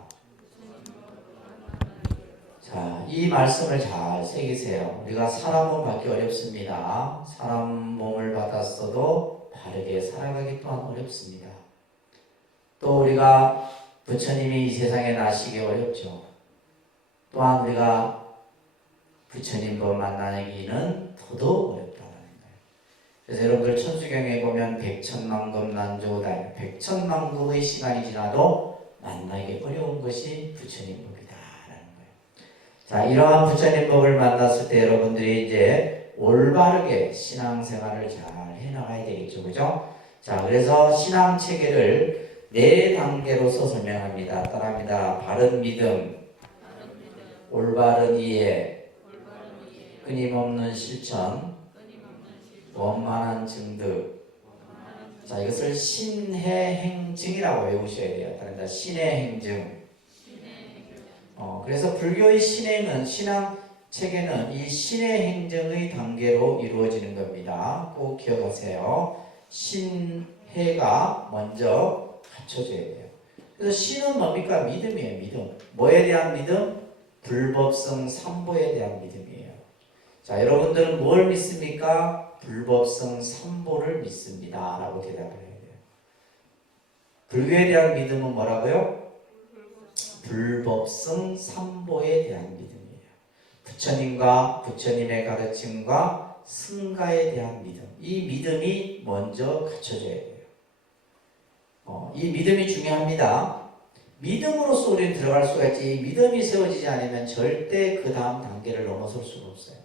자, 이 말씀을 잘 새기세요. 우리가 사람 몸 받기 어렵습니다. 사람 몸을 받았어도 바르게 살아가기 또한 어렵습니다. 또 우리가 부처님이 이 세상에 나시기 어렵죠. 또한 우리가 부처님 법 만나기는 더더욱 어렵다는 거예요. 그래서 여러분들 천수경에 보면 백천만금 난조다. 백천만금의 시간이 지나도 만나기 어려운 것이 부처님 법이다. 자, 이러한 부처님 법을 만났을 때 여러분들이 이제 올바르게 신앙생활을 잘 해나가야 되겠죠. 그죠? 자, 그래서 신앙 체계를 4단계로서 설명합니다. 따라합니다. 바른 믿음, 올바른 이해, 끊임없는 실천, 원만한 증득. 자, 이것을 신해행증이라고 외우셔야 돼요. 따라합니다. 신해행증. 그래서 불교의 신앙 체계는 이 신의 행정의 단계로 이루어지는 겁니다. 꼭 기억하세요. 신해가 먼저 갖춰져야 돼요. 그래서 신은 뭡니까? 믿음이에요. 믿음. 뭐에 대한 믿음? 불법성 삼보에 대한 믿음이에요. 자, 여러분들은 뭘 믿습니까? 불법성 삼보를 믿습니다. 라고 대답을 해야 돼요. 불교에 대한 믿음은 뭐라고요? 불법성 삼보에 대한 믿음이에요. 부처님과 부처님의 가르침과 승가에 대한 믿음. 이 믿음이 먼저 갖춰져야 돼요. 이 믿음이 중요합니다. 믿음으로써 우리는 들어갈 수가 있지, 믿음이 세워지지 않으면 절대 그 다음 단계를 넘어설 수가 없어요.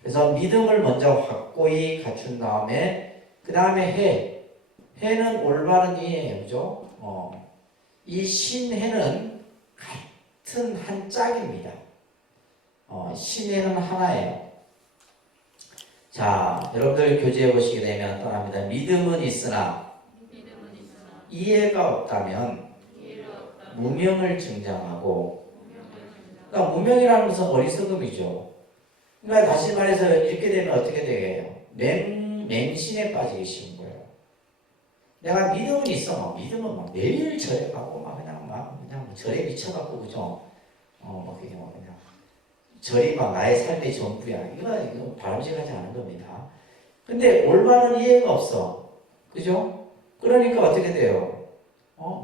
그래서 믿음을 먼저 확고히 갖춘 다음에 그 다음에 해는 올바른 이해예요. 그죠? 이 신해는 같은 한 짝입니다. 신해는 하나예요. 자, 여러분들 교재에 보시게 되면 떠납니다. 믿음은 있으나 이해가 없다면 무명을 증장하고, 그러니까 무명이라는 것은 어리석음이죠. 그러니까 다시 말해서 이렇게 되면 어떻게 되게요? 맹신에 빠지기 쉬운 거예요. 내가 믿음은 있어. 믿음은 막 매일 절에 가고 그냥 절에 미쳐갖고 그죠? 그냥 절이 막 나의 삶의 전부야. 이거 바람직하지 않은 겁니다. 근데 올바른 이해가 없어. 그죠? 그러니까 어떻게 돼요?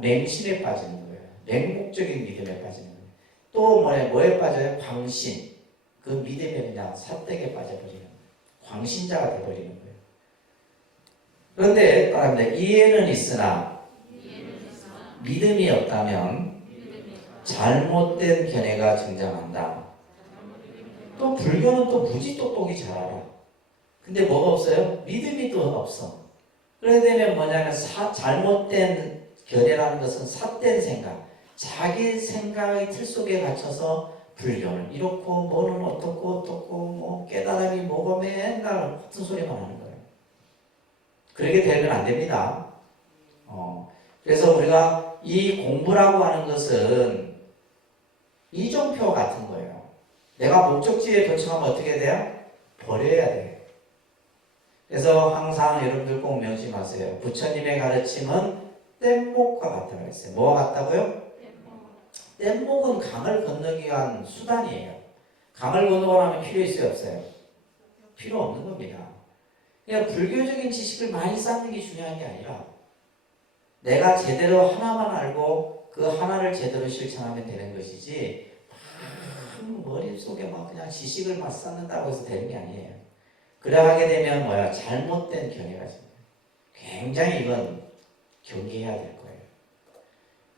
맹신에 빠지는 거예요. 맹목적인 믿음에 빠지는 거예요. 또 뭐에 빠져요? 광신. 그 믿음에 그냥 삿대게 빠져버리는 거예요. 광신자가 되어버리는 거예요. 그런데 따라합니다. 이해는 있으나 믿음이 없다면 잘못된 견해가 증장한다. 또 불교는 또 무지 똑똑히 잘 알아. 근데 뭐가 없어요? 믿음이 또 없어. 그래야 되면 뭐냐면 잘못된 견해라는 것은 삿된 생각, 자기 생각의 틀 속에 갇혀서 불교는 이렇고 뭐는 어떻고 뭐 깨달음이 뭐고 맨날 같은 소리만 하는 거예요. 그렇게 되면 안 됩니다. 그래서 우리가 이 공부라고 하는 것은 이종표 같은 거예요. 내가 목적지에 도착하면 어떻게 돼요? 버려야 돼요. 그래서 항상 여러분들 꼭 명심하세요. 부처님의 가르침은 뗏목과 같다고 했어요. 뭐가 같다고요? 뗏목은 강을 건너기 위한 수단이에요. 강을 건너가려면 필요 있어요? 없어요? 필요 없는 겁니다. 그냥 불교적인 지식을 많이 쌓는 게 중요한 게 아니라 내가 제대로 하나만 알고 그 하나를 제대로 실천하면 되는 것이지 머릿속에 막 그냥 지식을 막 쌓는다고 해서 되는 게 아니에요. 그래 하게 되면 잘못된 견해가 생겨요. 굉장히 이건 경계해야 될 거예요.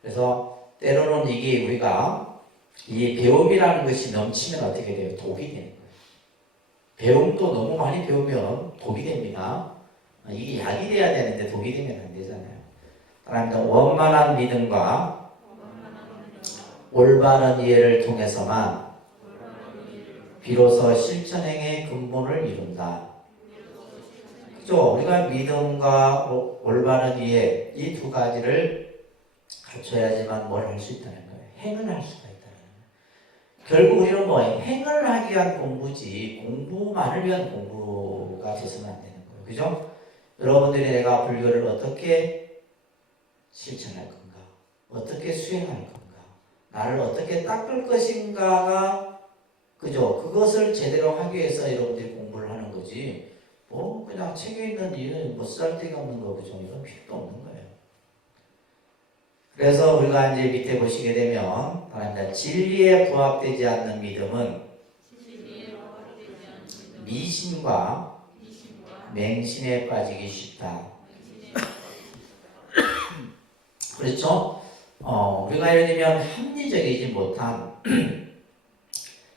그래서 때로는 이게 우리가 이 배움이라는 것이 넘치면 어떻게 돼요? 독이 되는 거예요. 배움도 너무 많이 배우면 독이 됩니다. 이게 약이 돼야 되는데 독이 되면 안 되잖아요. 따라합니다. 원만한 믿음과 올바른 이해를 통해서만 비로소 실천행의 근본을 이룬다. 그죠? 우리가 믿음과 올바른 이해 이 두 가지를 갖춰야지만 뭘 할 수 있다는 거예요. 행을 할 수가 있다는 거예요. 결국 우리는 뭐예요? 행을 하기 위한 공부지 공부만을 위한 공부가 돼서는 안 되는 거예요. 그죠? 여러분들이 내가 불교를 어떻게 실천할 건가? 어떻게 수행할 건가? 나를 어떻게 닦을 것인가가 그죠? 그것을 제대로 하기 위해서 여러분들이 공부를 하는 거지. 그냥 책에 있는 이런 쓸데가 없는 거 그죠? 이건 필요도 없는 거예요. 그래서 우리가 이제 밑에 보시게 되면 진리에 부합되지 않는 믿음은 미신과 맹신에 빠지기 쉽다. 그렇죠? 우리가 예를 들면 합리적이지 못한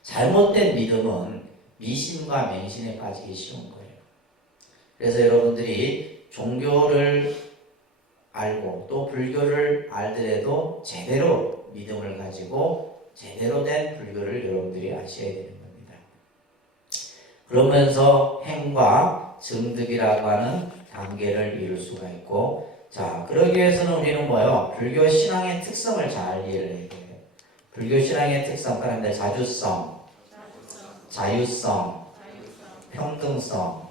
잘못된 믿음은 미신과 맹신에 빠지기 쉬운 거예요. 그래서 여러분들이 종교를 알고 또 불교를 알더라도 제대로 믿음을 가지고 제대로 된 불교를 여러분들이 아셔야 되는 겁니다. 그러면서 행과 증득이라고 하는 단계를 이룰 수가 있고, 자, 그러기 위해서는 우리는 불교 신앙의 특성을 잘 이해를 해야 돼요. 불교 신앙의 특성, 그런데 자주성, 자유성, 평등성.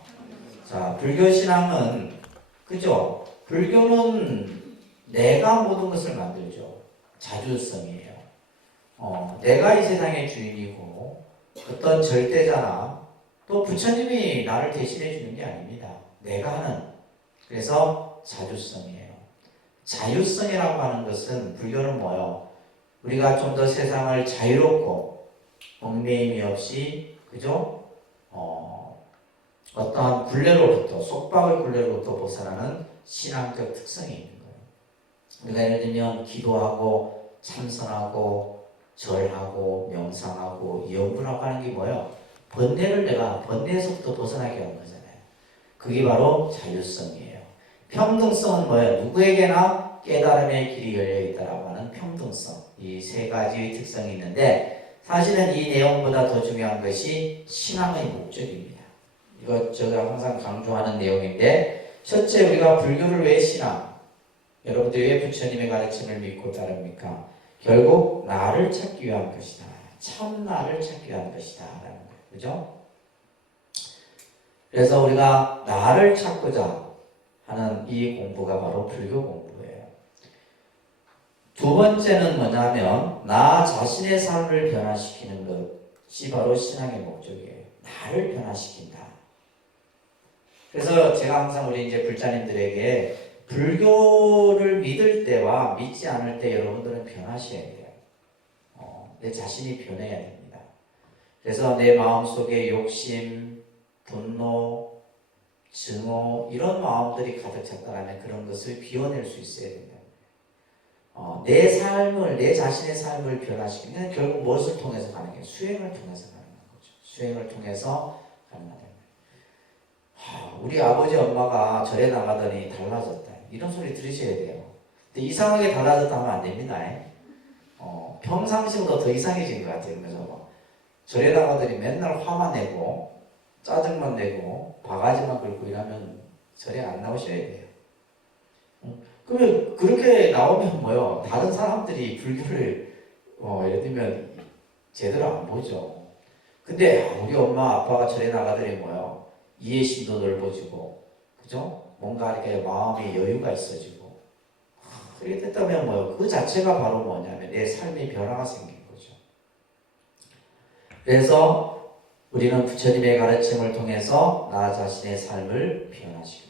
자, 불교 신앙은 그죠? 불교는 내가 모든 것을 만들죠. 자주성이에요. 내가 이 세상의 주인이고 어떤 절대자나 또 부처님이 나를 대신해 주는 게 아닙니다. 내가 하는. 그래서 자주성이에요. 자유성이라고 하는 것은 불교는 우리가 좀 더 세상을 자유롭고 얽매임이 없이 그죠? 어떠한 굴레로부터 속박을 굴레로부터 벗어나는 신앙적 특성이 있는 거예요. 우리가 예를 들면 기도하고 참선하고 절하고 명상하고 염불하고 하는 게 뭐예요? 번뇌에서부터 벗어나게 하는 거잖아요. 그게 바로 자율성이에요. 평등성은 뭐예요? 누구에게나 깨달음의 길이 열려 있다라고 하는 평등성. 이 세 가지의 특성이 있는데 사실은 이 내용보다 더 중요한 것이 신앙의 목적입니다. 이거 제가 항상 강조하는 내용인데 첫째 우리가 불교를 왜 신앙? 여러분들이 왜 부처님의 가르침을 믿고 따릅니까? 결국 나를 찾기 위한 것이다. 참 나를 찾기 위한 것이다. 라는 거예요. 그죠? 그래서 우리가 나를 찾고자 하는 이 공부가 바로 불교 공부예요. 두 번째는 뭐냐면 나 자신의 삶을 변화시키는 것이 바로 신앙의 목적이에요. 나를 변화시킨다. 그래서 제가 항상 우리 이제 불자님들에게 불교를 믿을 때와 믿지 않을 때 여러분들은 변하셔야 돼요. 내 자신이 변해야 됩니다. 그래서 내 마음속에 욕심, 분노, 증오 이런 마음들이 가득 찼다면 그런 것을 비워낼 수 있어야 된다. 내 삶을, 내 자신의 삶을 변화시키는 결국 무엇을 통해서 가능해요? 수행을 통해서 가능한 거죠. 수행을 통해서 가능하다. 우리 아버지 엄마가 절에 나가더니 달라졌다. 이런 소리 들으셔야 돼요. 근데 이상하게 달라졌다 하면 안 됩니다. 평상시보다 더 이상해진 것 같아요. 그래서 절에 나가더니 맨날 화만 내고 짜증만 내고 바가지만 긁고 이러면 절에 안 나오셔야 돼요. 그러면 그렇게 나오면 뭐요? 다른 사람들이 불교를 예를 들면 제대로 안 보죠. 근데 우리 엄마 아빠가 절에 나가더니 뭐요? 이해심도 넓어지고, 그죠? 뭔가 이렇게 마음이 여유가 있어지고. 그렇게 됐다면 뭐요? 그 자체가 바로 뭐냐면 내 삶의 변화가 생긴 거죠. 그래서 우리는 부처님의 가르침을 통해서 나 자신의 삶을 변화시킵니다.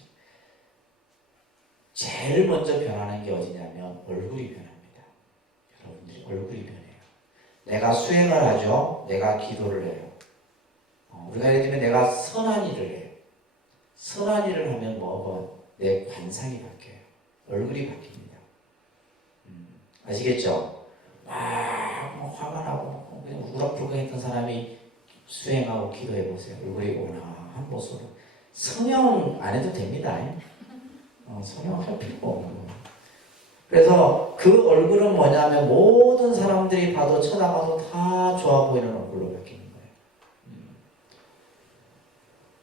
제일 먼저 변하는 게 어디냐면 얼굴이 변합니다. 여러분들이 얼굴이 변해요. 내가 수행을 하죠. 내가 기도를 해요. 우리가 예를 들면 내가 선한 일을 해요. 선한 일을 하면 내 관상이 바뀌어요. 얼굴이 바뀝니다. 아시겠죠? 화가 나고 그냥 우락부락했던 사람이 수행하고 기도해 보세요. 얼굴이 온화한 모습으로. 성형 안 해도 됩니다. 성형할 필요가 없는 거예요. 그래서 그 얼굴은 뭐냐면 모든 사람들이 봐도 쳐다봐도 다 좋아 보이는 얼굴로 바뀌는 거예요.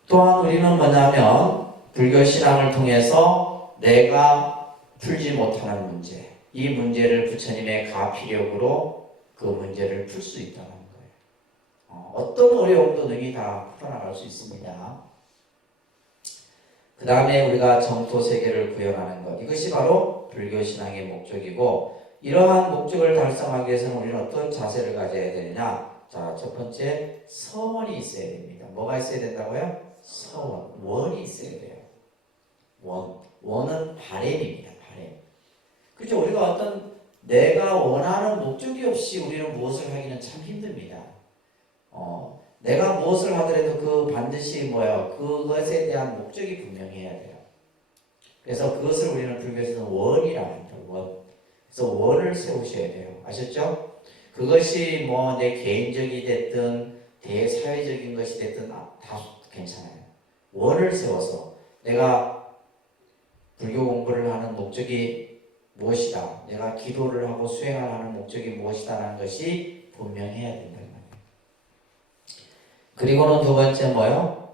또한 우리는 뭐냐면 불교 신앙을 통해서 내가 풀지 못하는 문제, 이 문제를 부처님의 가피력으로 그 문제를 풀 수 있다는 거예요. 어떤 어려움도 능히 다 풀어나갈 수 있습니다. 그 다음에 우리가 정토 세계를 구현하는 것, 이것이 바로 불교 신앙의 목적이고, 이러한 목적을 달성하기 위해서는 우리는 어떤 자세를 가져야 되느냐? 자, 첫 번째 서원이 있어야 됩니다. 뭐가 있어야 된다고요? 서원, 원이 있어야 돼요. 원은 바램입니다. 바램. 그렇죠? 우리가 어떤 내가 원하는 목적이 없이 우리는 무엇을 하기는 참 힘듭니다. 내가 무엇을 하더라도 그 반드시 그것에 대한 목적이 분명해야 돼요. 그래서 그것을 우리는 불교에서는 원이라고 합니다. 원. 그래서 원을 세우셔야 돼요. 아셨죠? 그것이 내 개인적이 됐든 대사회적인 것이 됐든 다 괜찮아요. 원을 세워서 내가 불교 공부를 하는 목적이 무엇이다. 내가 기도를 하고 수행을 하는 목적이 무엇이다라는 것이 분명해야 된다. 그리고는 두 번째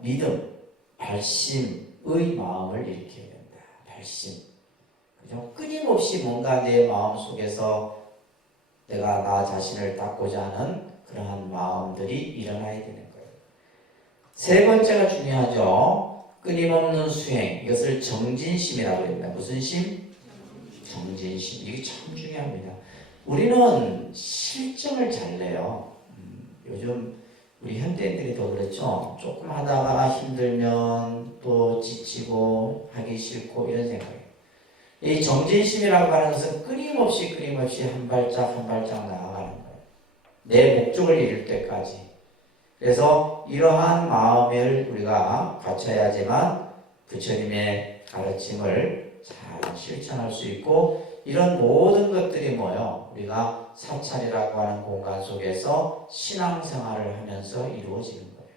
믿음, 발심의 마음을 일으켜야 된다. 발심. 그죠? 끊임없이 뭔가 내 마음 속에서 내가 나 자신을 닦고자 하는 그러한 마음들이 일어나야 되는 거예요. 세 번째가 중요하죠. 끊임없는 수행. 이것을 정진심이라고 합니다. 무슨 심? 정진심. 이게 참 중요합니다. 우리는 실증을 잘 내요. 요즘 우리 현대인들이 더 그렇죠. 조금 하다가 힘들면 또 지치고 하기 싫고 이런 생각이에요. 이 정진심이라고 하는 것은 끊임없이 한 발짝 한 발짝 나아가는 거예요. 내 목적을 이룰 때까지. 그래서 이러한 마음을 우리가 갖춰야지만 부처님의 가르침을 잘 실천할 수 있고, 이런 모든 것들이 뭐요? 우리가 사찰이라고 하는 공간 속에서 신앙생활을 하면서 이루어지는 거예요.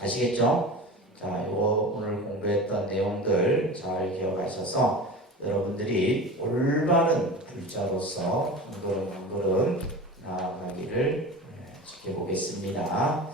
아시겠죠? 자, 요거 오늘 공부했던 내용들 잘 기억하셔서 여러분들이 올바른 불자로서 한 걸음 한 걸음 나아가기를 지켜보겠습니다.